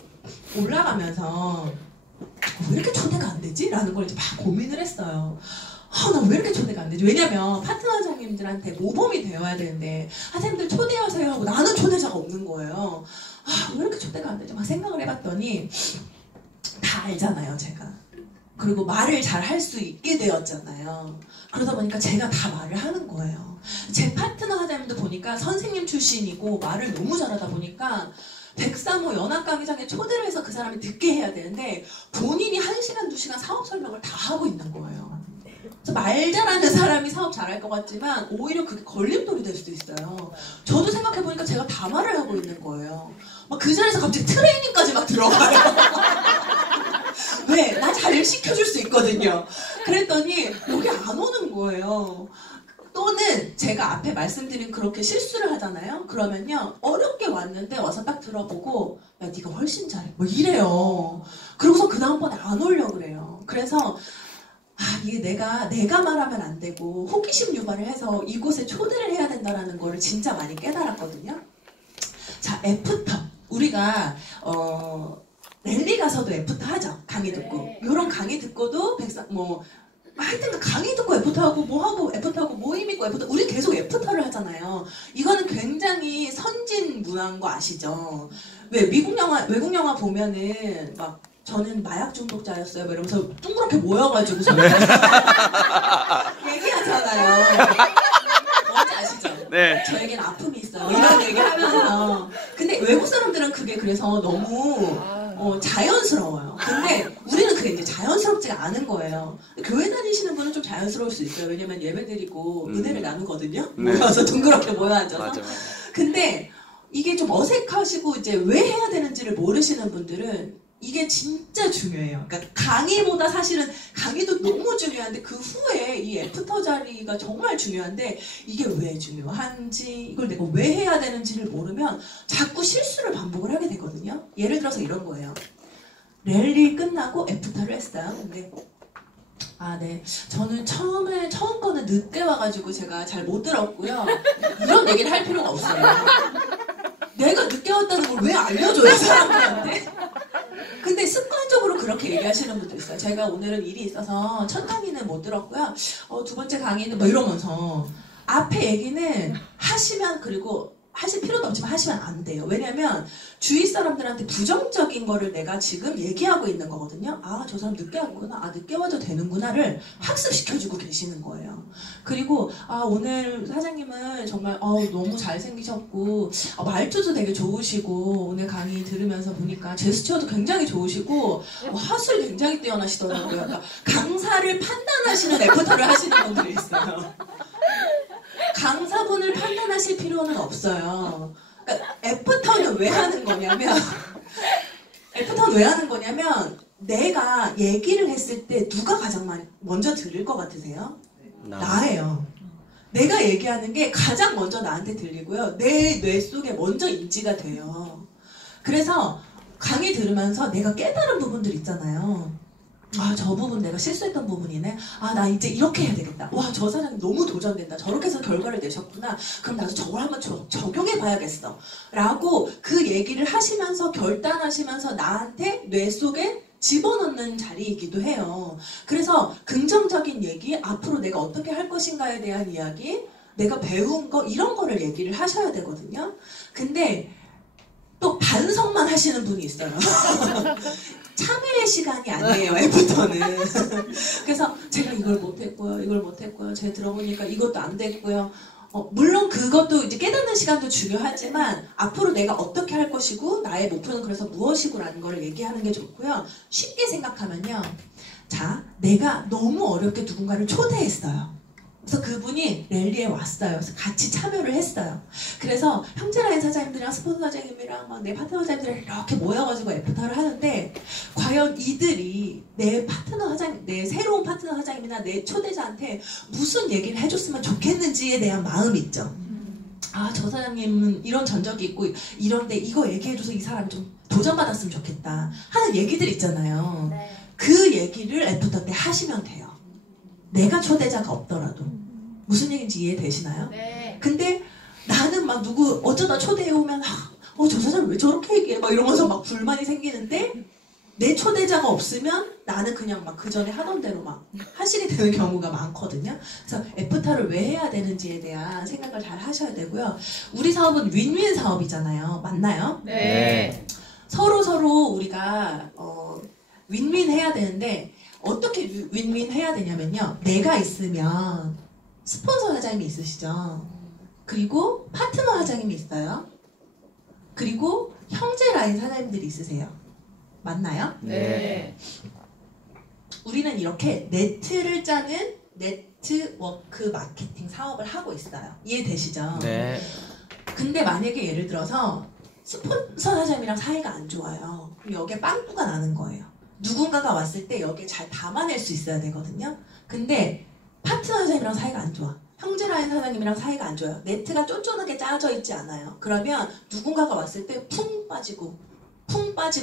올라가면서 왜 이렇게 초대가 안 되지? 라는 걸 이제 막 고민을 했어요. 나 왜 이렇게 초대가 안 되지? 왜냐면 파트너장님들한테 모범이 되어야 되는데 선생님들 초대하세요 하고 나는 초대자가 없는 거예요. 왜 이렇게 초대가 안 되지? 막 생각을 해봤더니 다 알잖아요, 제가. 그리고 말을 잘 할 수 있게 되었잖아요. 그러다 보니까 제가 다 말을 하는 거예요. 제 파트너 하자님도 보니까 선생님 출신이고 말을 너무 잘하다 보니까 103호 연합강의장에 초대를 해서 그 사람이 듣게 해야 되는데 본인이 1시간, 2시간 사업 설명을 다 하고 있는 거예요. 그래서 말 잘하는 사람이 사업 잘할 것 같지만 오히려 그게 걸림돌이 될 수도 있어요. 저도 생각해보니까 제가 다 말을 하고 있는 거예요. 막 그 자리에서 갑자기 트레이닝까지 막 들어가요. 왜? 나 발시켜줄 수 있거든요. 그랬더니 여기 안 오는 거예요. 또는 제가 앞에 말씀드린 그렇게 실수를 하잖아요. 그러면요 어렵게 왔는데 와서 딱 들어보고 야 네가 훨씬 잘해 뭐 이래요. 그러고서 그 다음번에 안 오려고 그래요. 그래서 이게 내가 말하면 안 되고 호기심 유발을 해서 이곳에 초대를 해야 된다는 거를 진짜 많이 깨달았거든요. 자, 애프터. 우리가 랠리 가서도 애프터 하죠. 강의 듣고. 이런 강의 듣고도 하여튼 강의 듣고 애프터하고 뭐하고 애프터하고 모임 있고 애프터. 우리 계속 애프터를 하잖아요. 이거는 굉장히 선진 문화인 거 아시죠? 왜 외국 영화 보면은 막 저는 마약 중독자였어요. 이러면서 둥그렇게 모여가지고 얘기하잖아요. 뭔지 아시죠? 네. 저에겐 아픔이 있어요. 이런 얘기하면서. 근데 외국 사람들은 그게 그래서 너무 자연스러워요. 근데 우리는 그게 이제 자연스럽지가 않은 거예요. 교회 다니시는 분은 좀 자연스러울 수 있어요. 왜냐면 예배 드리고 은혜를 나누거든요. 모여서 둥그렇게 모여 앉아서. 맞아. 근데 이게 좀 어색하시고 이제 왜 해야 되는지를 모르시는 분들은 이게 진짜 중요해요. 그러니까 강의보다 사실은 강의도 너무 중요한데 그 후에 이 애프터 자리가 정말 중요한데 이게 왜 중요한지 이걸 내가 왜 해야 되는지를 모르면 자꾸 실수를 반복을 하게 되거든요. 예를 들어서 이런 거예요. 랠리 끝나고 애프터를 했어요. 근데 네. 저는 처음 거는 늦게 와가지고 제가 잘 못 들었고요. 이런 얘기를 할 필요가 없어요. 내가 늦게 왔다는 걸 왜 알려줘요, 사람들한테? 근데 습관적으로 그렇게 얘기하시는 분도 있어요. 제가 오늘은 일이 있어서 첫 강의는 못 들었고요. 두 번째 강의는 뭐 이러면서 앞에 얘기는 하시면 그리고 하실 필요도 없지만 하시면 안 돼요. 왜냐면 주위 사람들한테 부정적인 거를 내가 지금 얘기하고 있는 거거든요. 저 사람 늦게 왔구나. 늦게 와도 되는구나를 학습시켜주고 계시는 거예요. 그리고 오늘 사장님은 정말 너무 잘생기셨고 말투도 되게 좋으시고 오늘 강의 들으면서 보니까 제스처도 굉장히 좋으시고 화술이 굉장히 뛰어나시더라고요. 그러니까 강사를 판단하시는 애프터를 하시는 분들이 있어요. 강사분을 판단하실 필요는 없어요. 그러니까 애프터는 왜 하는 거냐면 내가 얘기를 했을 때 누가 가장 먼저 들을 것 같으세요? 나예요. 내가 얘기하는 게 가장 먼저 나한테 들리고요. 내 뇌 속에 먼저 인지가 돼요. 그래서 강의 들으면서 내가 깨달은 부분들 있잖아요. 저 부분 내가 실수했던 부분이네. 나 이제 이렇게 해야 되겠다. 저 사장님 너무 도전된다. 저렇게 해서 결과를 내셨구나. 그럼 나도 저걸 한번 적용해 봐야겠어. 라고 그 얘기를 하시면서 결단하시면서 나한테 뇌 속에 집어넣는 자리이기도 해요. 그래서 긍정적인 얘기, 앞으로 내가 어떻게 할 것인가에 대한 이야기, 내가 배운 거 이런 거를 얘기를 하셔야 되거든요. 근데 또 반성만 하시는 분이 있어요. 참여의 시간이 아니에요, 애프터는. 그래서 제가 이걸 못했고요. 제가 들어보니까 이것도 안 됐고요. 물론 그것도 이제 깨닫는 시간도 중요하지만 앞으로 내가 어떻게 할 것이고 나의 목표는 그래서 무엇이고라는 걸 얘기하는 게 좋고요. 쉽게 생각하면요. 자, 내가 너무 어렵게 누군가를 초대했어요. 그래서 그분이 랠리에 왔어요. 그래서 같이 참여를 했어요. 그래서 형제라인 사장님들이랑 스폰서 사장님이랑 막 내 파트너 사장님들이랑 이렇게 모여가지고 애프터를 하는데 과연 이들이 내 새로운 파트너 사장님이나 내 초대자한테 무슨 얘기를 해줬으면 좋겠는지에 대한 마음이 있죠. 저 사장님은 이런 전적이 있고 이런데 이거 얘기해줘서 이 사람이 좀 도전받았으면 좋겠다 하는 얘기들 있잖아요. 네. 그 얘기를 애프터 때 하시면 돼요. 내가 초대자가 없더라도. 무슨 얘기인지 이해되시나요? 네. 근데 나는 막 누구 어쩌다 초대해오면 저 사람 왜 저렇게 얘기해? 막 이러면서 막 불만이 생기는데 내 초대자가 없으면 나는 그냥 막 그 전에 하던 대로 막 하시게 되는 경우가 많거든요. 그래서 애프터를 왜 해야 되는지에 대한 생각을 잘 하셔야 되고요. 우리 사업은 윈윈 사업이잖아요. 맞나요? 네. 서로 우리가 윈윈 해야 되는데 어떻게 윈윈 해야 되냐면요. 내가 있으면 스폰서 사장님이 있으시죠. 그리고 파트너 사장님이 있어요. 그리고 형제 라인 사장님들이 있으세요. 맞나요? 네. 우리는 이렇게 네트를 짜는 네트워크 마케팅 사업을 하고 있어요. 이해되시죠? 네. 근데 만약에 예를 들어서 스폰서 사장님이랑 사이가 안 좋아요. 그럼 여기에 빵꾸가 나는 거예요. 누군가가 왔을 때 여기에 잘 담아낼 수 있어야 되거든요. 근데 파트너 사장님이랑 사이가 안 좋아. 형제라인 사장님이랑 사이가 안 좋아요. 네트가 쫀쫀하게 짜져 있지 않아요. 그러면 누군가가 왔을 때 풍 빠지고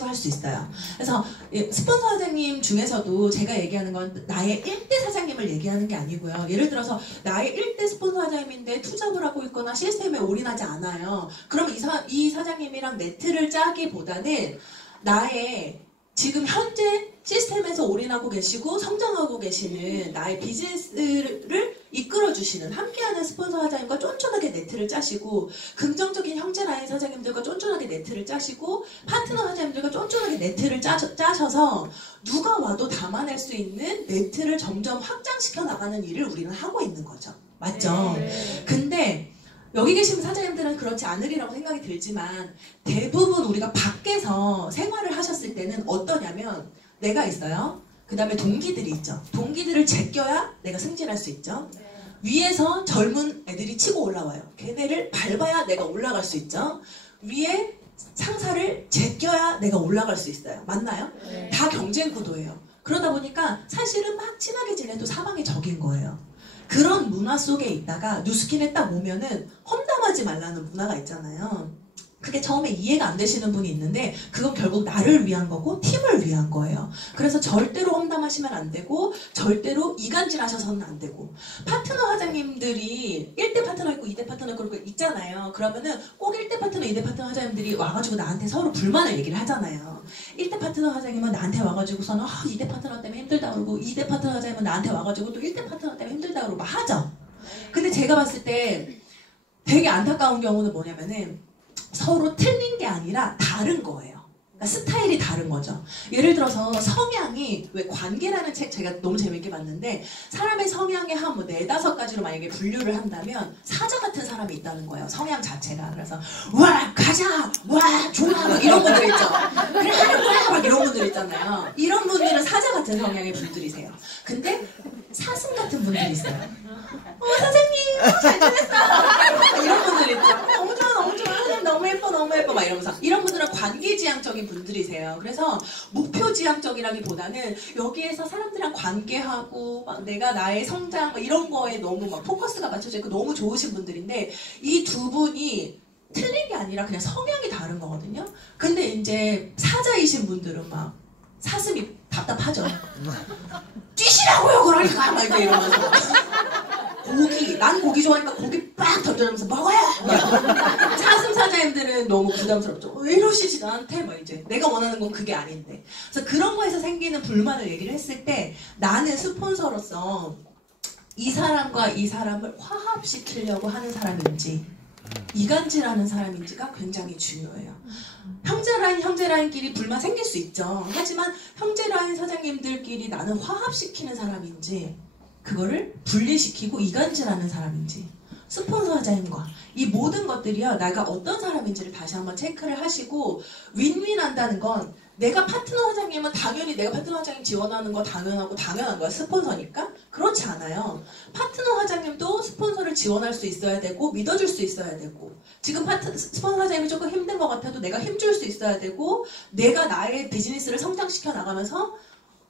할 수 있어요. 그래서 스폰서 사장님 중에서도 제가 얘기하는 건 나의 1대 사장님을 얘기하는 게 아니고요. 예를 들어서 나의 1대 스폰서 사장님인데 투잡을 하고 있거나 시스템에 올인하지 않아요. 그럼 이 사장님이랑 네트를 짜기보다는 나의 지금 현재 시스템에서 올인하고 계시고 성장하고 계시는 나의 비즈니스를 이끌어주시는 함께하는 스폰서 사장님과 쫀쫀하게 네트를 짜시고 긍정적인 형제 라인 사장님들과 쫀쫀하게 네트를 짜시고 파트너 사장님들과 쫀쫀하게 네트를 짜셔서 누가 와도 담아낼 수 있는 네트를 점점 확장시켜 나가는 일을 우리는 하고 있는 거죠. 맞죠? 근데 여기 계신 사장님들은 그렇지 않으리라고 생각이 들지만 대부분 우리가 밖에서 생활을 하셨을 때는 어떠냐면 내가 있어요. 그 다음에 동기들이 있죠. 동기들을 제껴야 내가 승진할 수 있죠. 위에서 젊은 애들이 치고 올라와요. 걔네를 밟아야 내가 올라갈 수 있죠. 위에 상사를 제껴야 내가 올라갈 수 있어요. 맞나요? 다 경쟁 구도예요. 그러다 보니까 사실은 막 친하게 지내도 사방이 적인 거예요. 그런 문화 속에 있다가 뉴스킨에 딱 오면은 험담하지 말라는 문화가 있잖아요. 그게 처음에 이해가 안 되시는 분이 있는데 그건 결국 나를 위한 거고 팀을 위한 거예요. 그래서 절대로 험담하시면 안 되고 절대로 이간질 하셔서는 안 되고 파트너 사장님들이 1대 파트너 있고 2대 파트너 있고 있잖아요. 그러면은 꼭 1대 파트너 2대 파트너 사장님들이 와가지고 나한테 서로 불만을 얘기를 하잖아요. 1대 파트너 사장님은 나한테 와가지고서는 2대 파트너 때문에 힘들다 그러고 2대 파트너 사장님은 나한테 와가지고 또 1대 파트너 때문에 힘들다 그러고 막 하죠. 근데 제가 봤을 때 되게 안타까운 경우는 뭐냐면은 서로 틀린 게 아니라 다른 거예요. 그러니까 스타일이 다른 거죠. 예를 들어서 성향이 왜 관계라는 책 제가 너무 재밌게 봤는데 사람의 성향의 한 뭐 4-5가지로 만약에 분류를 한다면 사자 같은 사람이 있다는 거예요. 성향 자체가. 그래서 와 가자 와 좋아 막 이런 분들 있죠. 그래 하는 거야 막 이런 분들 있잖아요. 이런 분들은 사자 같은 성향의 분들이세요. 근데 사슴 같은 분들이 있어요. 사장님 잘 지냈어 이런 분들 있죠. 너무 좋아 너무 좋아 사장님 너무 예뻐 너무 예뻐 막 이러면서 이런 분들은 관계지향적인 분들이세요. 그래서 목표지향적이라기보다는 여기에서 사람들이랑 관계하고 막 내가 나의 성장 막 이런 거에 너무 막 포커스가 맞춰져 있고 너무 좋으신 분들인데 이 두 분이 틀린 게 아니라 그냥 성향이 다른 거거든요. 근데 이제 사자이신 분들은 막 사슴이 답답하죠. 뛰시라고요 그러니까 막 이러면서 난 고기 좋아하니까 고기 빡 던져주면서 먹어요! 사슴 사자님들은 너무 부담스럽죠. 왜 이러시지 나한테? 막 이제 내가 원하는 건 그게 아닌데. 그래서 그런 거에서 생기는 불만을 얘기를 했을 때 나는 스폰서로서 이 사람과 이 사람을 화합시키려고 하는 사람인지 이간질하는 사람인지가 굉장히 중요해요. 형제라인끼리 불만 생길 수 있죠. 하지만 형제라인 사장님들끼리 나는 화합시키는 사람인지 그거를 분리시키고 이간질하는 사람인지 스폰서 사장님과 이 모든 것들이요 내가 어떤 사람인지를 다시 한번 체크를 하시고 윈윈한다는 건 내가 파트너 사장님은 당연히 내가 파트너 사장님 지원하는 거 당연한 거야. 스폰서니까. 그렇지 않아요. 파트너 사장님도 스폰서를 지원할 수 있어야 되고 믿어줄 수 있어야 되고 지금 스폰서 사장님이 조금 힘든 것 같아도 내가 힘줄 수 있어야 되고 내가 나의 비즈니스를 성장시켜 나가면서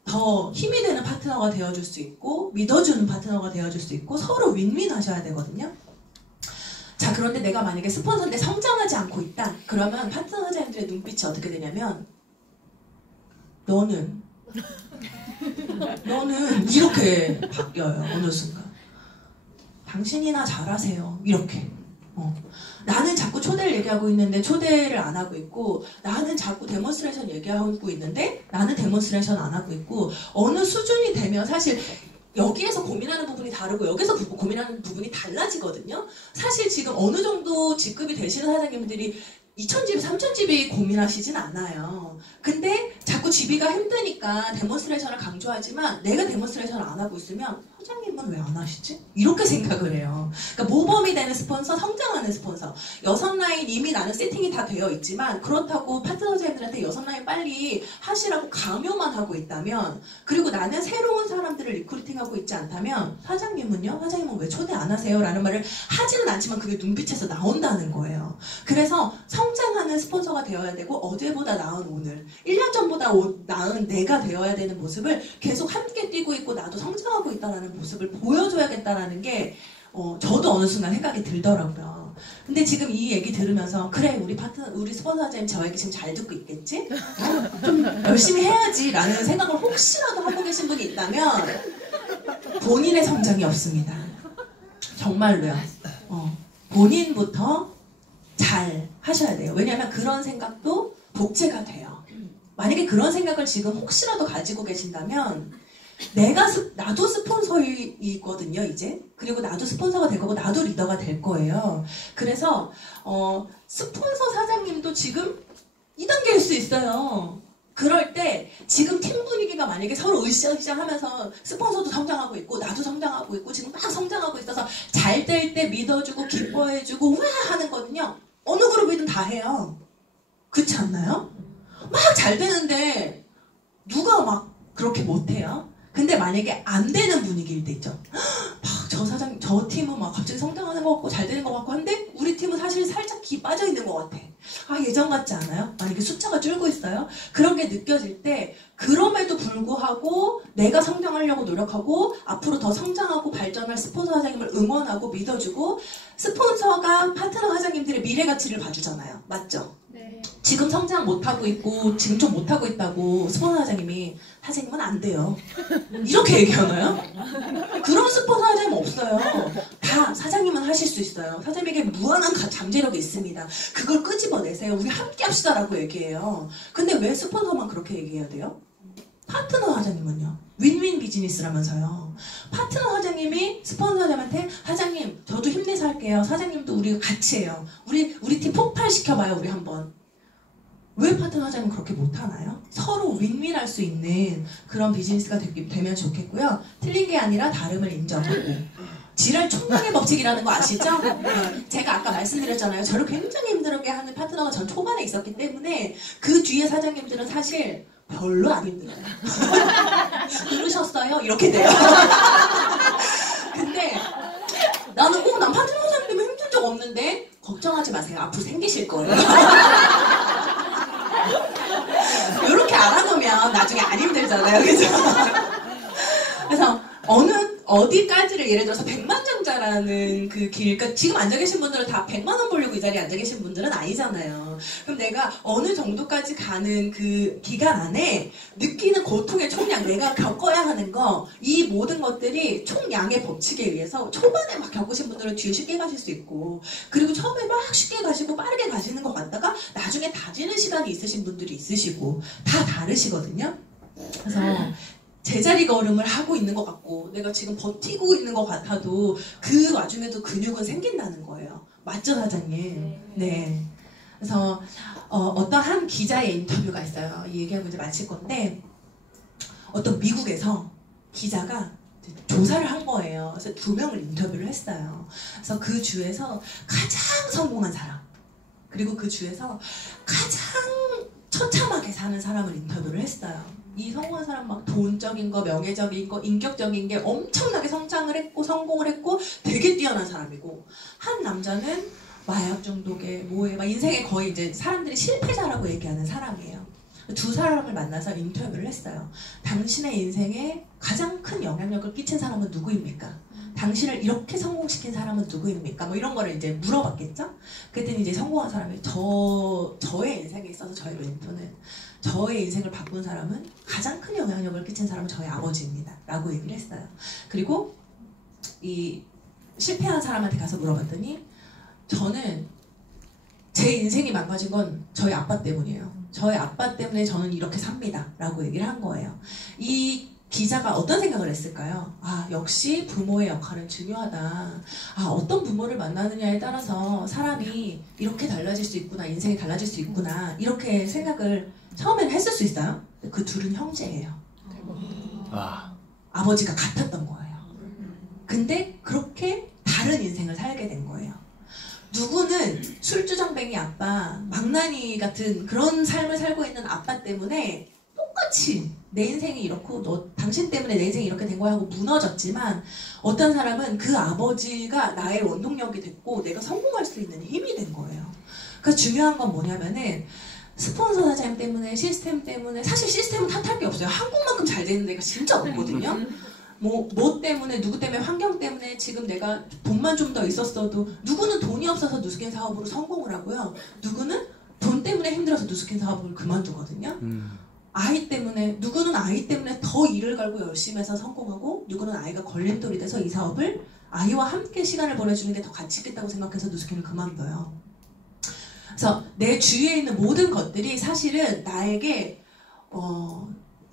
더 힘이 되는 파트너가 되어줄 수 있고 믿어주는 파트너가 되어줄 수 있고 서로 윈윈 하셔야 되거든요. 자 그런데 내가 만약에 스폰서인데 성장하지 않고 있다. 그러면 파트너 사장님들의 눈빛이 어떻게 되냐면 너는 이렇게 바뀌어요. 어느 순간 당신이나 잘하세요. 이렇게 나는 자꾸 초대를 얘기하고 있는데 초대를 안 하고 있고 나는 자꾸 데몬스트레이션 얘기하고 있는데 나는 데몬스트레이션 안 하고 있고 어느 수준이 되면 사실 여기에서 고민하는 부분이 다르고 여기서 고민하는 부분이 달라지거든요. 사실 지금 어느 정도 직급이 되시는 사장님들이 2,000집, 3,000집이 고민하시진 않아요. 근데 자꾸 집이가 힘드니까 데몬스트레이션을 강조하지만 내가 데몬스트레이션을 안 하고 있으면 사장님은 왜 안 하시지? 이렇게 생각을 해요. 그러니까 모범이 되는 스폰서, 성장하는 스폰서. 6라인 이미 나는 세팅이 다 되어 있지만 그렇다고 파트너들한테 6라인 빨리 하시라고 강요만 하고 있다면, 그리고 나는 새로운 사람들을 리크루팅하고 있지 않다면 사장님은요? 사장님은 왜 초대 안 하세요? 라는 말을 하지는 않지만 그게 눈빛에서 나온다는 거예요. 그래서 성장하는 스폰서가 되어야 되고 어제보다 나은 오늘, 1년 전보다 나은 내가 되어야 되는 모습을 계속 함께 뛰고 있고 나도 성장하고 있다는 모습을 보여줘야겠다라는 게 저도 어느 순간 생각이 들더라고요. 근데 지금 이 얘기 들으면서 그래 우리 스폰서님 저에게 지금 잘 듣고 있겠지? 좀 열심히 해야지 라는 생각을 혹시라도 하고 계신 분이 있다면 본인의 성장이 없습니다. 정말로요. 본인부터 잘 하셔야 돼요. 왜냐하면 그런 생각도 복제가 돼요. 만약에 그런 생각을 지금 혹시라도 가지고 계신다면 나도 스폰서이거든요, 이제. 그리고 나도 스폰서가 될 거고, 나도 리더가 될 거예요. 그래서, 스폰서 사장님도 지금 2단계일 수 있어요. 그럴 때, 지금 팀 분위기가 만약에 서로 으쌰으쌰 하면서 스폰서도 성장하고 있고, 나도 성장하고 있고, 지금 막 성장하고 있어서 잘 될 때 믿어주고, 기뻐해주고, 우와! 하는 거는요, 어느 그룹이든 다 해요. 그렇지 않나요? 막 잘 되는데, 누가 막 그렇게 못해요? 근데 만약에 안 되는 분위기일 때 있죠. 막 저 팀은 막 갑자기 성장하는 것 같고 잘 되는 것 같고 한데 우리 팀은 사실 살짝 기 빠져 있는 것 같아. 예전 같지 않아요? 만약에 숫자가 줄고 있어요? 그런 게 느껴질 때 그럼에도 불구하고 내가 성장하려고 노력하고 앞으로 더 성장하고 발전할 스폰서 사장님을 응원하고 믿어주고, 스폰서가 파트너 사장님들의 미래 가치를 봐주잖아요. 맞죠? 네. 지금 성장 못하고 있고 지금 좀 못하고 있다고 스폰서 사장님이 사장님은 안 돼요. 이렇게 얘기하나요? 그런 스폰서 사장님 없어요. 다 사장님은 하실 수 있어요. 사장님에게 무한한 잠재력이 있습니다. 그걸 끄집어내세요. 우리 함께 합시다라고 얘기해요. 근데 왜 스폰서만 그렇게 얘기해야 돼요? 파트너 사장님은요. 윈윈 비즈니스라면서요. 파트너 사장님이 스폰서 사장님한테 사장님 저도 힘내서 할게요. 사장님도 우리 같이 해요. 우리 팀 폭발시켜봐요. 우리 한번. 왜 파트너 사장님은 그렇게 못하나요? 서로 윈윈할 수 있는 그런 비즈니스가 되면 좋겠고요. 틀린 게 아니라 다름을 인정하고. 지랄 총량의 법칙이라는 거 아시죠? 제가 아까 말씀드렸잖아요. 저를 굉장히 힘들게 하는 파트너가 전 초반에 있었기 때문에 그 뒤에 사장님들은 사실 별로 안 힘들어요. 들으셨어요? 이렇게 돼요. 근데 나는 난 파트너 사장님 때문에 힘든 적 없는데 걱정하지 마세요. 앞으로 생기실 거예요. 이렇게 알아놓으면 나중에 안 힘들잖아요. 그죠? 그래서 어디까지를 예를 들어서 백만장자라는 그 길, 그러니까 지금 앉아 계신 분들은 다 100만원 벌려고 이 자리에 앉아 계신 분들은 아니잖아요. 그럼 내가 어느 정도까지 가는 그 기간 안에 느끼는 고통의 총량, 내가 겪어야 하는 거, 이 모든 것들이 총량의 법칙에 의해서 초반에 막 겪으신 분들은 뒤에 쉽게 가실 수 있고, 그리고 처음에 막 쉽게 가시고 빠르게 가시는 것 같다가 나중에 다지는 시간이 있으신 분들이 있으시고, 다 다르시거든요. 그래서 제자리 걸음을 하고 있는 것 같고 내가 지금 버티고 있는 것 같아도 그 와중에도 근육은 생긴다는 거예요. 맞죠, 사장님? 네. 그래서 어떤 한 기자의 인터뷰가 있어요. 이 얘기하고 이제 마칠 건데, 어떤 미국에서 기자가 조사를 한 거예요. 그래서 2명을 인터뷰를 했어요. 그래서 그 주에서 가장 성공한 사람, 그리고 그 주에서 가장 처참하게 사는 사람을 인터뷰를 했어요. 이 성공한 사람 막 돈적인 거, 명예적인 거, 인격적인 게 엄청나게 성장을 했고 성공을 했고 되게 뛰어난 사람이고, 한 남자는 마약 중독에 뭐에 막 인생에 거의 이제 사람들이 실패자라고 얘기하는 사람이에요. 두 사람을 만나서 인터뷰를 했어요. 당신의 인생에 가장 큰 영향력을 끼친 사람은 누구입니까? 당신을 이렇게 성공시킨 사람은 누구입니까? 뭐 이런 거를 이제 물어봤겠죠? 그랬더니 이제 성공한 사람이 저의 인생에 있어서 저의 멘토는, 저의 인생을 바꾼 사람은, 가장 큰 영향력을 끼친 사람은 저의 아버지입니다. 라고 얘기를 했어요. 그리고 이 실패한 사람한테 가서 물어봤더니, 저는 제 인생이 망가진 건 저희 아빠 때문이에요. 저희 아빠 때문에 저는 이렇게 삽니다. 라고 얘기를 한 거예요. 이 기자가 어떤 생각을 했을까요? 역시 부모의 역할은 중요하다. 어떤 부모를 만나느냐에 따라서 사람이 이렇게 달라질 수 있구나, 인생이 달라질 수 있구나, 이렇게 생각을 처음에는 했을 수 있어요. 그 둘은 형제예요. 아버지가 같았던 거예요. 근데 그렇게 다른 인생을 살게 된 거예요. 누구는 술주정뱅이 아빠, 망나니 같은 그런 삶을 살고 있는 아빠 때문에 똑같이 내 인생이 이렇고 당신 때문에 내 인생이 이렇게 된 거야 하고 무너졌지만, 어떤 사람은 그 아버지가 나의 원동력이 됐고 내가 성공할 수 있는 힘이 된 거예요. 그래서 중요한 건 뭐냐면은 스폰서 사장 때문에, 시스템 때문에, 사실 시스템은 탓할 게 없어요. 한국만큼 잘 되는 데가 진짜 없거든요. 뭐 때문에, 누구 때문에, 환경 때문에 지금 내가 돈만 좀 더 있었어도, 누구는 돈이 없어서 누스킨 사업으로 성공을 하고요. 누구는 돈 때문에 힘들어서 누스킨 사업을 그만두거든요. 누구는 아이 때문에 더 일을 갈고 열심히 해서 성공하고, 누구는 아이가 걸림돌이 돼서 이 사업을 아이와 함께 시간을 보내주는 게 더 가치 있겠다고 생각해서 누스킨을 그만둬요. 그래서 내 주위에 있는 모든 것들이 사실은 나에게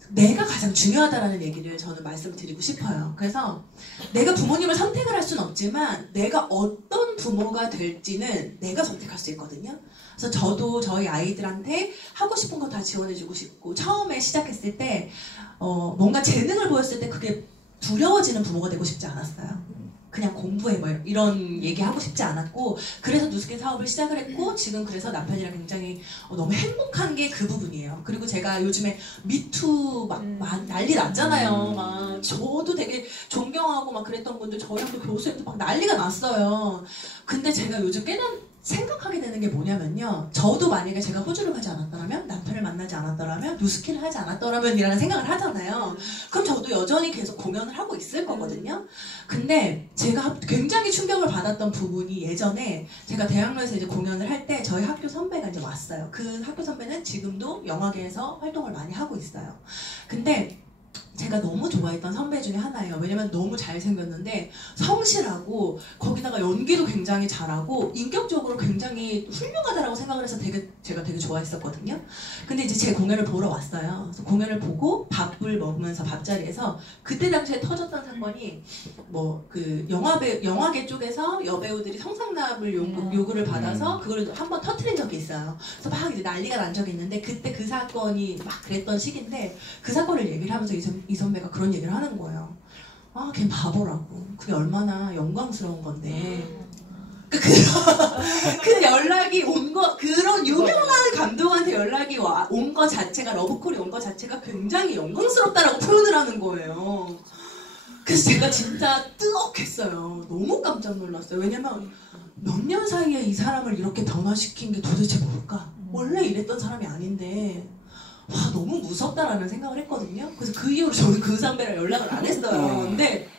내가 가장 중요하다라는 얘기를 저는 말씀드리고 싶어요. 그래서 내가 부모님을 선택을 할 수는 없지만 내가 어떤 부모가 될지는 내가 선택할 수 있거든요. 그래서 저도 저희 아이들한테 하고 싶은 거 다 지원해주고 싶고, 처음에 시작했을 때 뭔가 재능을 보였을 때 그게 두려워지는 부모가 되고 싶지 않았어요. 그냥 공부해 뭐 이런 얘기하고 싶지 않았고, 그래서 누스킨 사업을 시작을 했고, 지금 그래서 남편이랑 굉장히 너무 행복한 게 그 부분이에요. 그리고 제가 요즘에 미투 막 난리 났잖아요. 막 저도 되게 존경하고 막 그랬던 분들, 저희 학교 교수님도 막 난리가 났어요. 근데 제가 요즘 생각하게 되는 게 뭐냐면요, 저도 만약에 제가 호주를 가지 않았더라면, 남편을 만나지 않았더라면, 누스킨을 하지 않았더라면 이라는 생각을 하잖아요. 그럼 저도 여전히 계속 공연을 하고 있을 거거든요. 근데 제가 굉장히 충격을 받았던 부분이, 예전에 제가 대학로에서 이제 공연을 할 때 저희 학교 선배가 이제 왔어요. 그 학교 선배는 지금도 영화계에서 활동을 많이 하고 있어요. 근데 제가 너무 좋아했던 선배 중에 하나예요. 왜냐면 너무 잘생겼는데 성실하고, 거기다가 연기도 굉장히 잘하고 인격적으로 굉장히 훌륭하다라고 생각을 해서 제가 되게 좋아했었거든요. 근데 이제 제 공연을 보러 왔어요. 그래서 공연을 보고 밥을 먹으면서 밥자리에서, 그때 당시에 터졌던 사건이 영화계 쪽에서 여배우들이 성상납을 요구를 받아서 그걸 한번 터트린 적이 있어요. 그래서 막 이제 난리가 난 적이 있는데, 그때 그 사건이 막 그랬던 시기인데, 그 사건을 얘기를 하면서 이 선배가 그런 얘기를 하는 거예요. 아, 걔 바보라고. 그게 얼마나 영광스러운 건데. 그 연락이 그런 유명한 감독한테 연락이 온 거 자체가, 러브콜이 온 거 자체가 굉장히 영광스럽다라고 표현을 하는 거예요. 그래서 제가 진짜 뜨겁겠어요. 너무 깜짝 놀랐어요. 왜냐면 몇 년 사이에 이 사람을 이렇게 변화시킨 게 도대체 뭘까? 원래 이랬던 사람이 아닌데, 와, 너무 무섭다라는 생각을 했거든요. 그래서 그 이후로 저는 그 선배랑 연락을 안 했어요. 근데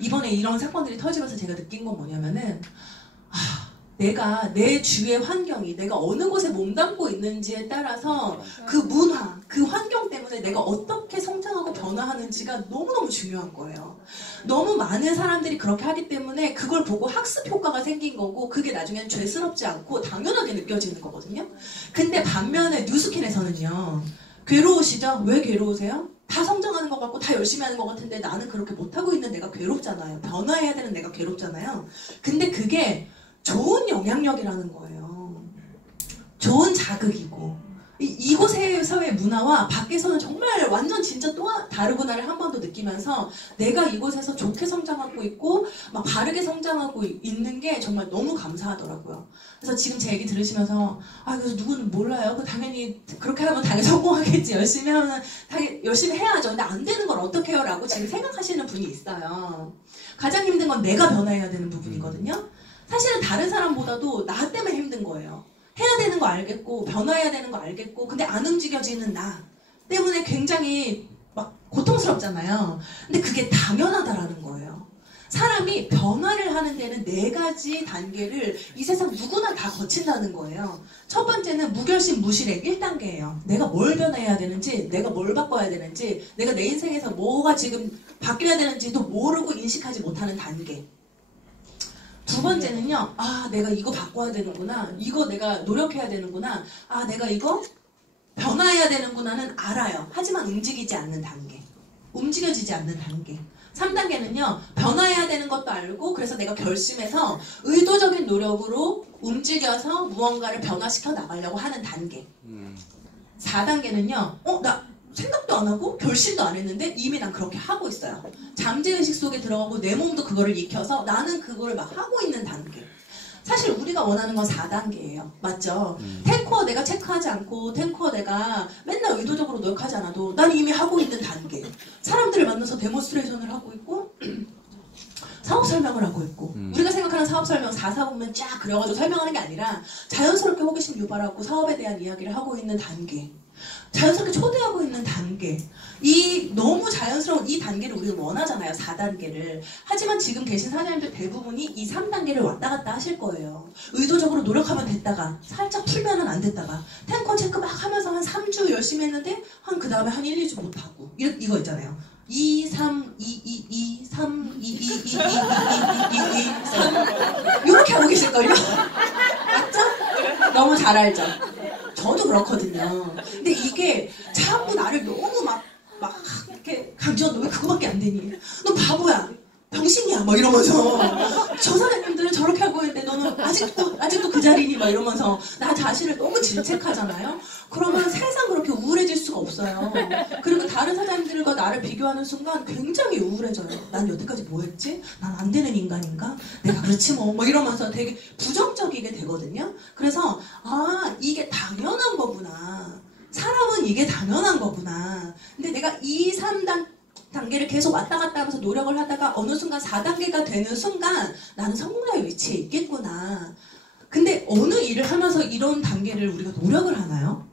이번에 이런 사건들이 터지면서 제가 느낀 건 뭐냐면은, 내가 내 주위의 환경이, 내가 어느 곳에 몸담고 있는지에 따라서 그 문화, 그 환경 때문에 내가 어떻게 성장하고 변화하는지가 너무너무 중요한 거예요. 너무 많은 사람들이 그렇게 하기 때문에 그걸 보고 학습 효과가 생긴 거고, 그게 나중에는 죄스럽지 않고 당연하게 느껴지는 거거든요. 근데 반면에 뉴스킨에서는요, 괴로우시죠? 왜 괴로우세요? 다 성장하는 것 같고 다 열심히 하는 것 같은데 나는 그렇게 못하고 있는 내가 괴롭잖아요. 변화해야 되는 내가 괴롭잖아요. 근데 그게 좋은 영향력이라는 거예요. 좋은 자극이고, 이곳에서의 문화와 밖에서는 정말 완전 진짜 또 다르구나를 한 번 더 느끼면서, 내가 이곳에서 좋게 성장하고 있고 막 바르게 성장하고 있는 게 정말 너무 감사하더라고요. 그래서 지금 제 얘기 들으시면서, 그래서 누구는 몰라요. 당연히 그렇게 하면 당연히 성공하겠지. 열심히 하면 당연히 열심히 해야죠. 근데 안 되는 걸 어떻게 해요? 라고 지금 생각하시는 분이 있어요. 가장 힘든 건 내가 변화해야 되는 부분이거든요. 사실은 다른 사람보다도 나 때문에 힘든 거예요. 해야 되는 거 알겠고 변화해야 되는 거 알겠고, 근데 안 움직여지는 나 때문에 굉장히 막 고통스럽잖아요. 근데 그게 당연하다라는 거예요. 사람이 변화를 하는 데는 4가지 단계를 이 세상 누구나 다 거친다는 거예요. 첫 번째는 무결심 무실행 1단계예요. 내가 뭘 변해야 되는지, 내가 뭘 바꿔야 되는지, 내가 내 인생에서 뭐가 지금 바뀌어야 되는지도 모르고 인식하지 못하는 단계. 두 번째는요, 내가 이거 바꿔야 되는구나, 이거 내가 노력해야 되는구나, 내가 이거 변화해야 되는구나는 알아요. 하지만 움직이지 않는 단계. 움직여지지 않는 단계. 3단계는요, 변화해야 되는 것도 알고, 그래서 내가 결심해서 의도적인 노력으로 움직여서 무언가를 변화시켜 나가려고 하는 단계. 4단계는요, 나 생각도 안 하고 결심도 안 했는데 이미 난 그렇게 하고 있어요. 잠재의식 속에 들어가고 내 몸도 그거를 익혀서 나는 그거를 막 하고 있는 단계. 사실 우리가 원하는 건 4단계예요. 맞죠? 탱커 내가 체크하지 않고 탱커 내가 맨날 의도적으로 노력하지 않아도 난 이미 하고 있는 단계. 사람들을 만나서 데몬스트레이션을 하고 있고 사업 설명을 하고 있고 우리가 생각하는 사업 설명 4사보면 쫙 그려가지고 설명하는 게 아니라 자연스럽게 호기심 유발하고 사업에 대한 이야기를 하고 있는 단계. 자연스럽게 초대하고 있는 단계. 이 너무 자연스러운 이 단계를 우리가 원하잖아요. 4단계를. 하지만 지금 계신 사장님들 대부분이 이 3단계를 왔다 갔다 하실 거예요. 의도적으로 노력하면 됐다가 살짝 풀면은 안 됐다가 탱커 체크 막 하면서 한 3주 열심히 했는데 그 다음에 한 1, 2주 못하고 이거 있잖아요. 2, 3, 2, 2, 2, 3, 2, 2, 2, 2, 2, 2, 2, 2, 3 이렇게 하고 계실걸요? 맞죠? 너무 잘 알죠? 저도 그렇거든요. 근데 이게 자꾸 나를 너무 막 이렇게 강조하는 왜 그거밖에 안 되니? 너 바보야. 병신이야. 막 이러면서 저 사장님들은 저렇게 하고 있는데 너는 아직도 그 자리니? 막 이러면서 나 자신을 너무 질책하잖아요. 그러면 세상 그렇게 우울해질 수가 없어요. 그리고 다른 사장님들과 나를 비교하는 순간 굉장히 우울해져요. 난 여태까지 뭐 했지? 난 안 되는 인간인가? 내가 그렇지 뭐 이러면서 되게 부정적이게 되거든요. 그래서 이게 당연한 거구나. 사람은 이게 당연한 거구나. 근데 내가 2, 3단계를 계속 왔다 갔다 하면서 노력을 하다가 어느 순간 4단계가 되는 순간 나는 성공자의 위치에 있겠구나. 근데 어느 일을 하면서 이런 단계를 우리가 노력을 하나요?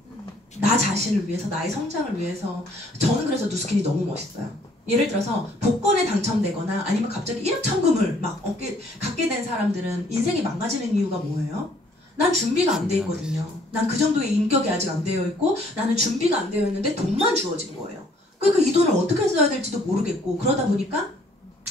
나 자신을 위해서, 나의 성장을 위해서. 저는 그래서 누스킨이 너무 멋있어요. 예를 들어서 복권에 당첨되거나 아니면 갑자기 1억 천금을 막 갖게 된 사람들은 인생이 망가지는 이유가 뭐예요? 난 준비가 안 돼 있거든요. 난 그 정도의 인격이 아직 안 되어 있고 나는 준비가 안 되어 있는데 돈만 주어진 거예요. 그러니까 이 돈을 어떻게 써야 될지도 모르겠고 그러다 보니까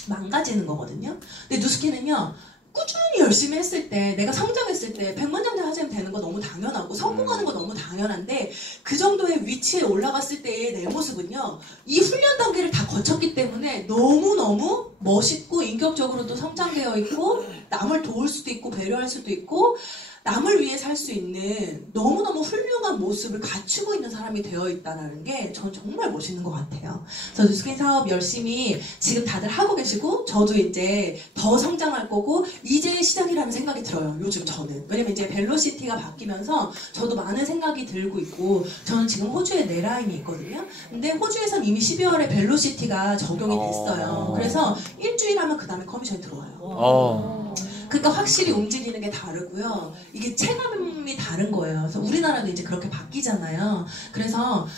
망가지는 거거든요. 근데 누스킨은요. 꾸준히 열심히 했을 때 내가 성장했을 때 백만장者되는 거 너무 당연하고 성공하는 거 너무 당연한데 그 정도의 위치에 올라갔을 때의 내 모습은요. 이 훈련 단계를 다 거쳤기 때문에 너무너무 멋있고 인격적으로도 성장되어 있고 남을 도울 수도 있고 배려할 수도 있고 남을 위해 살 수 있는 너무너무 훌륭한 모습을 갖추고 있는 사람이 되어 있다는 게 전 정말 멋있는 것 같아요. 그래서 누스킨 사업 열심히 지금 다들 하고 계시고 저도 이제 더 성장할 거고 이제 시작이라는 생각이 들어요. 요즘 저는. 왜냐면 이제 벨로시티가 바뀌면서 저도 많은 생각이 들고 있고 저는 지금 호주에 네 라인이 있거든요. 근데 호주에선 이미 12월에 벨로시티가 적용이 됐어요. 그래서 일주일 하면 그 다음에 커미션이 들어와요. 그러니까 확실히 움직이는 게 다르고요. 이게 체감이 다른 거예요. 그래서 우리나라도 이제 그렇게 바뀌잖아요. 그래서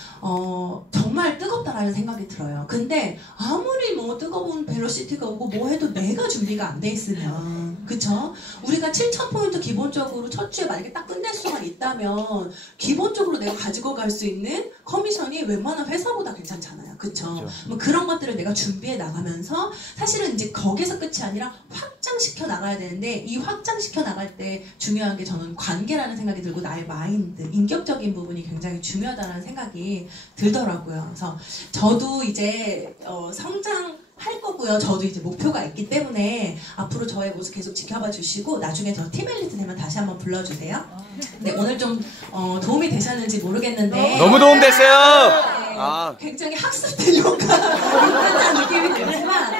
정말 뜨겁다라는 생각이 들어요. 근데 아무리 뭐 뜨거운 벨로시티가 오고 뭐 해도 내가 준비가 안 돼 있으면 그쵸? 우리가 7,000포인트 기본적으로 첫 주에 만약에 딱 끝낼 수만 있다면 기본적으로 내가 가지고 갈 수 있는 커미션이 웬만한 회사보다 괜찮잖아요. 그쵸? 뭐 그런 것들을 내가 준비해 나가면서 사실은 이제 거기서 끝이 아니라 확장시켜 나가야 되는데 이 확장시켜 나갈 때 중요한 게 저는 관계라는 생각이 들고 나의 마인드, 인격적인 부분이 굉장히 중요하다는 생각이 들더라고요. 그래서 저도 이제 성장할 거고요. 저도 이제 목표가 있기 때문에 앞으로 저의 모습 계속 지켜봐 주시고 나중에 저 팀 엘리트 되면 다시 한번 불러주세요. 네, 오늘 좀 도움이 되셨는지 모르겠는데 너무 도움됐어요. 네, 굉장히 학습된 효과가 느낌이 들지만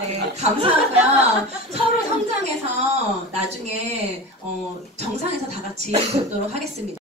네, 감사하고요. 서로 성장해서 나중에 정상에서 다 같이 뵙도록 하겠습니다.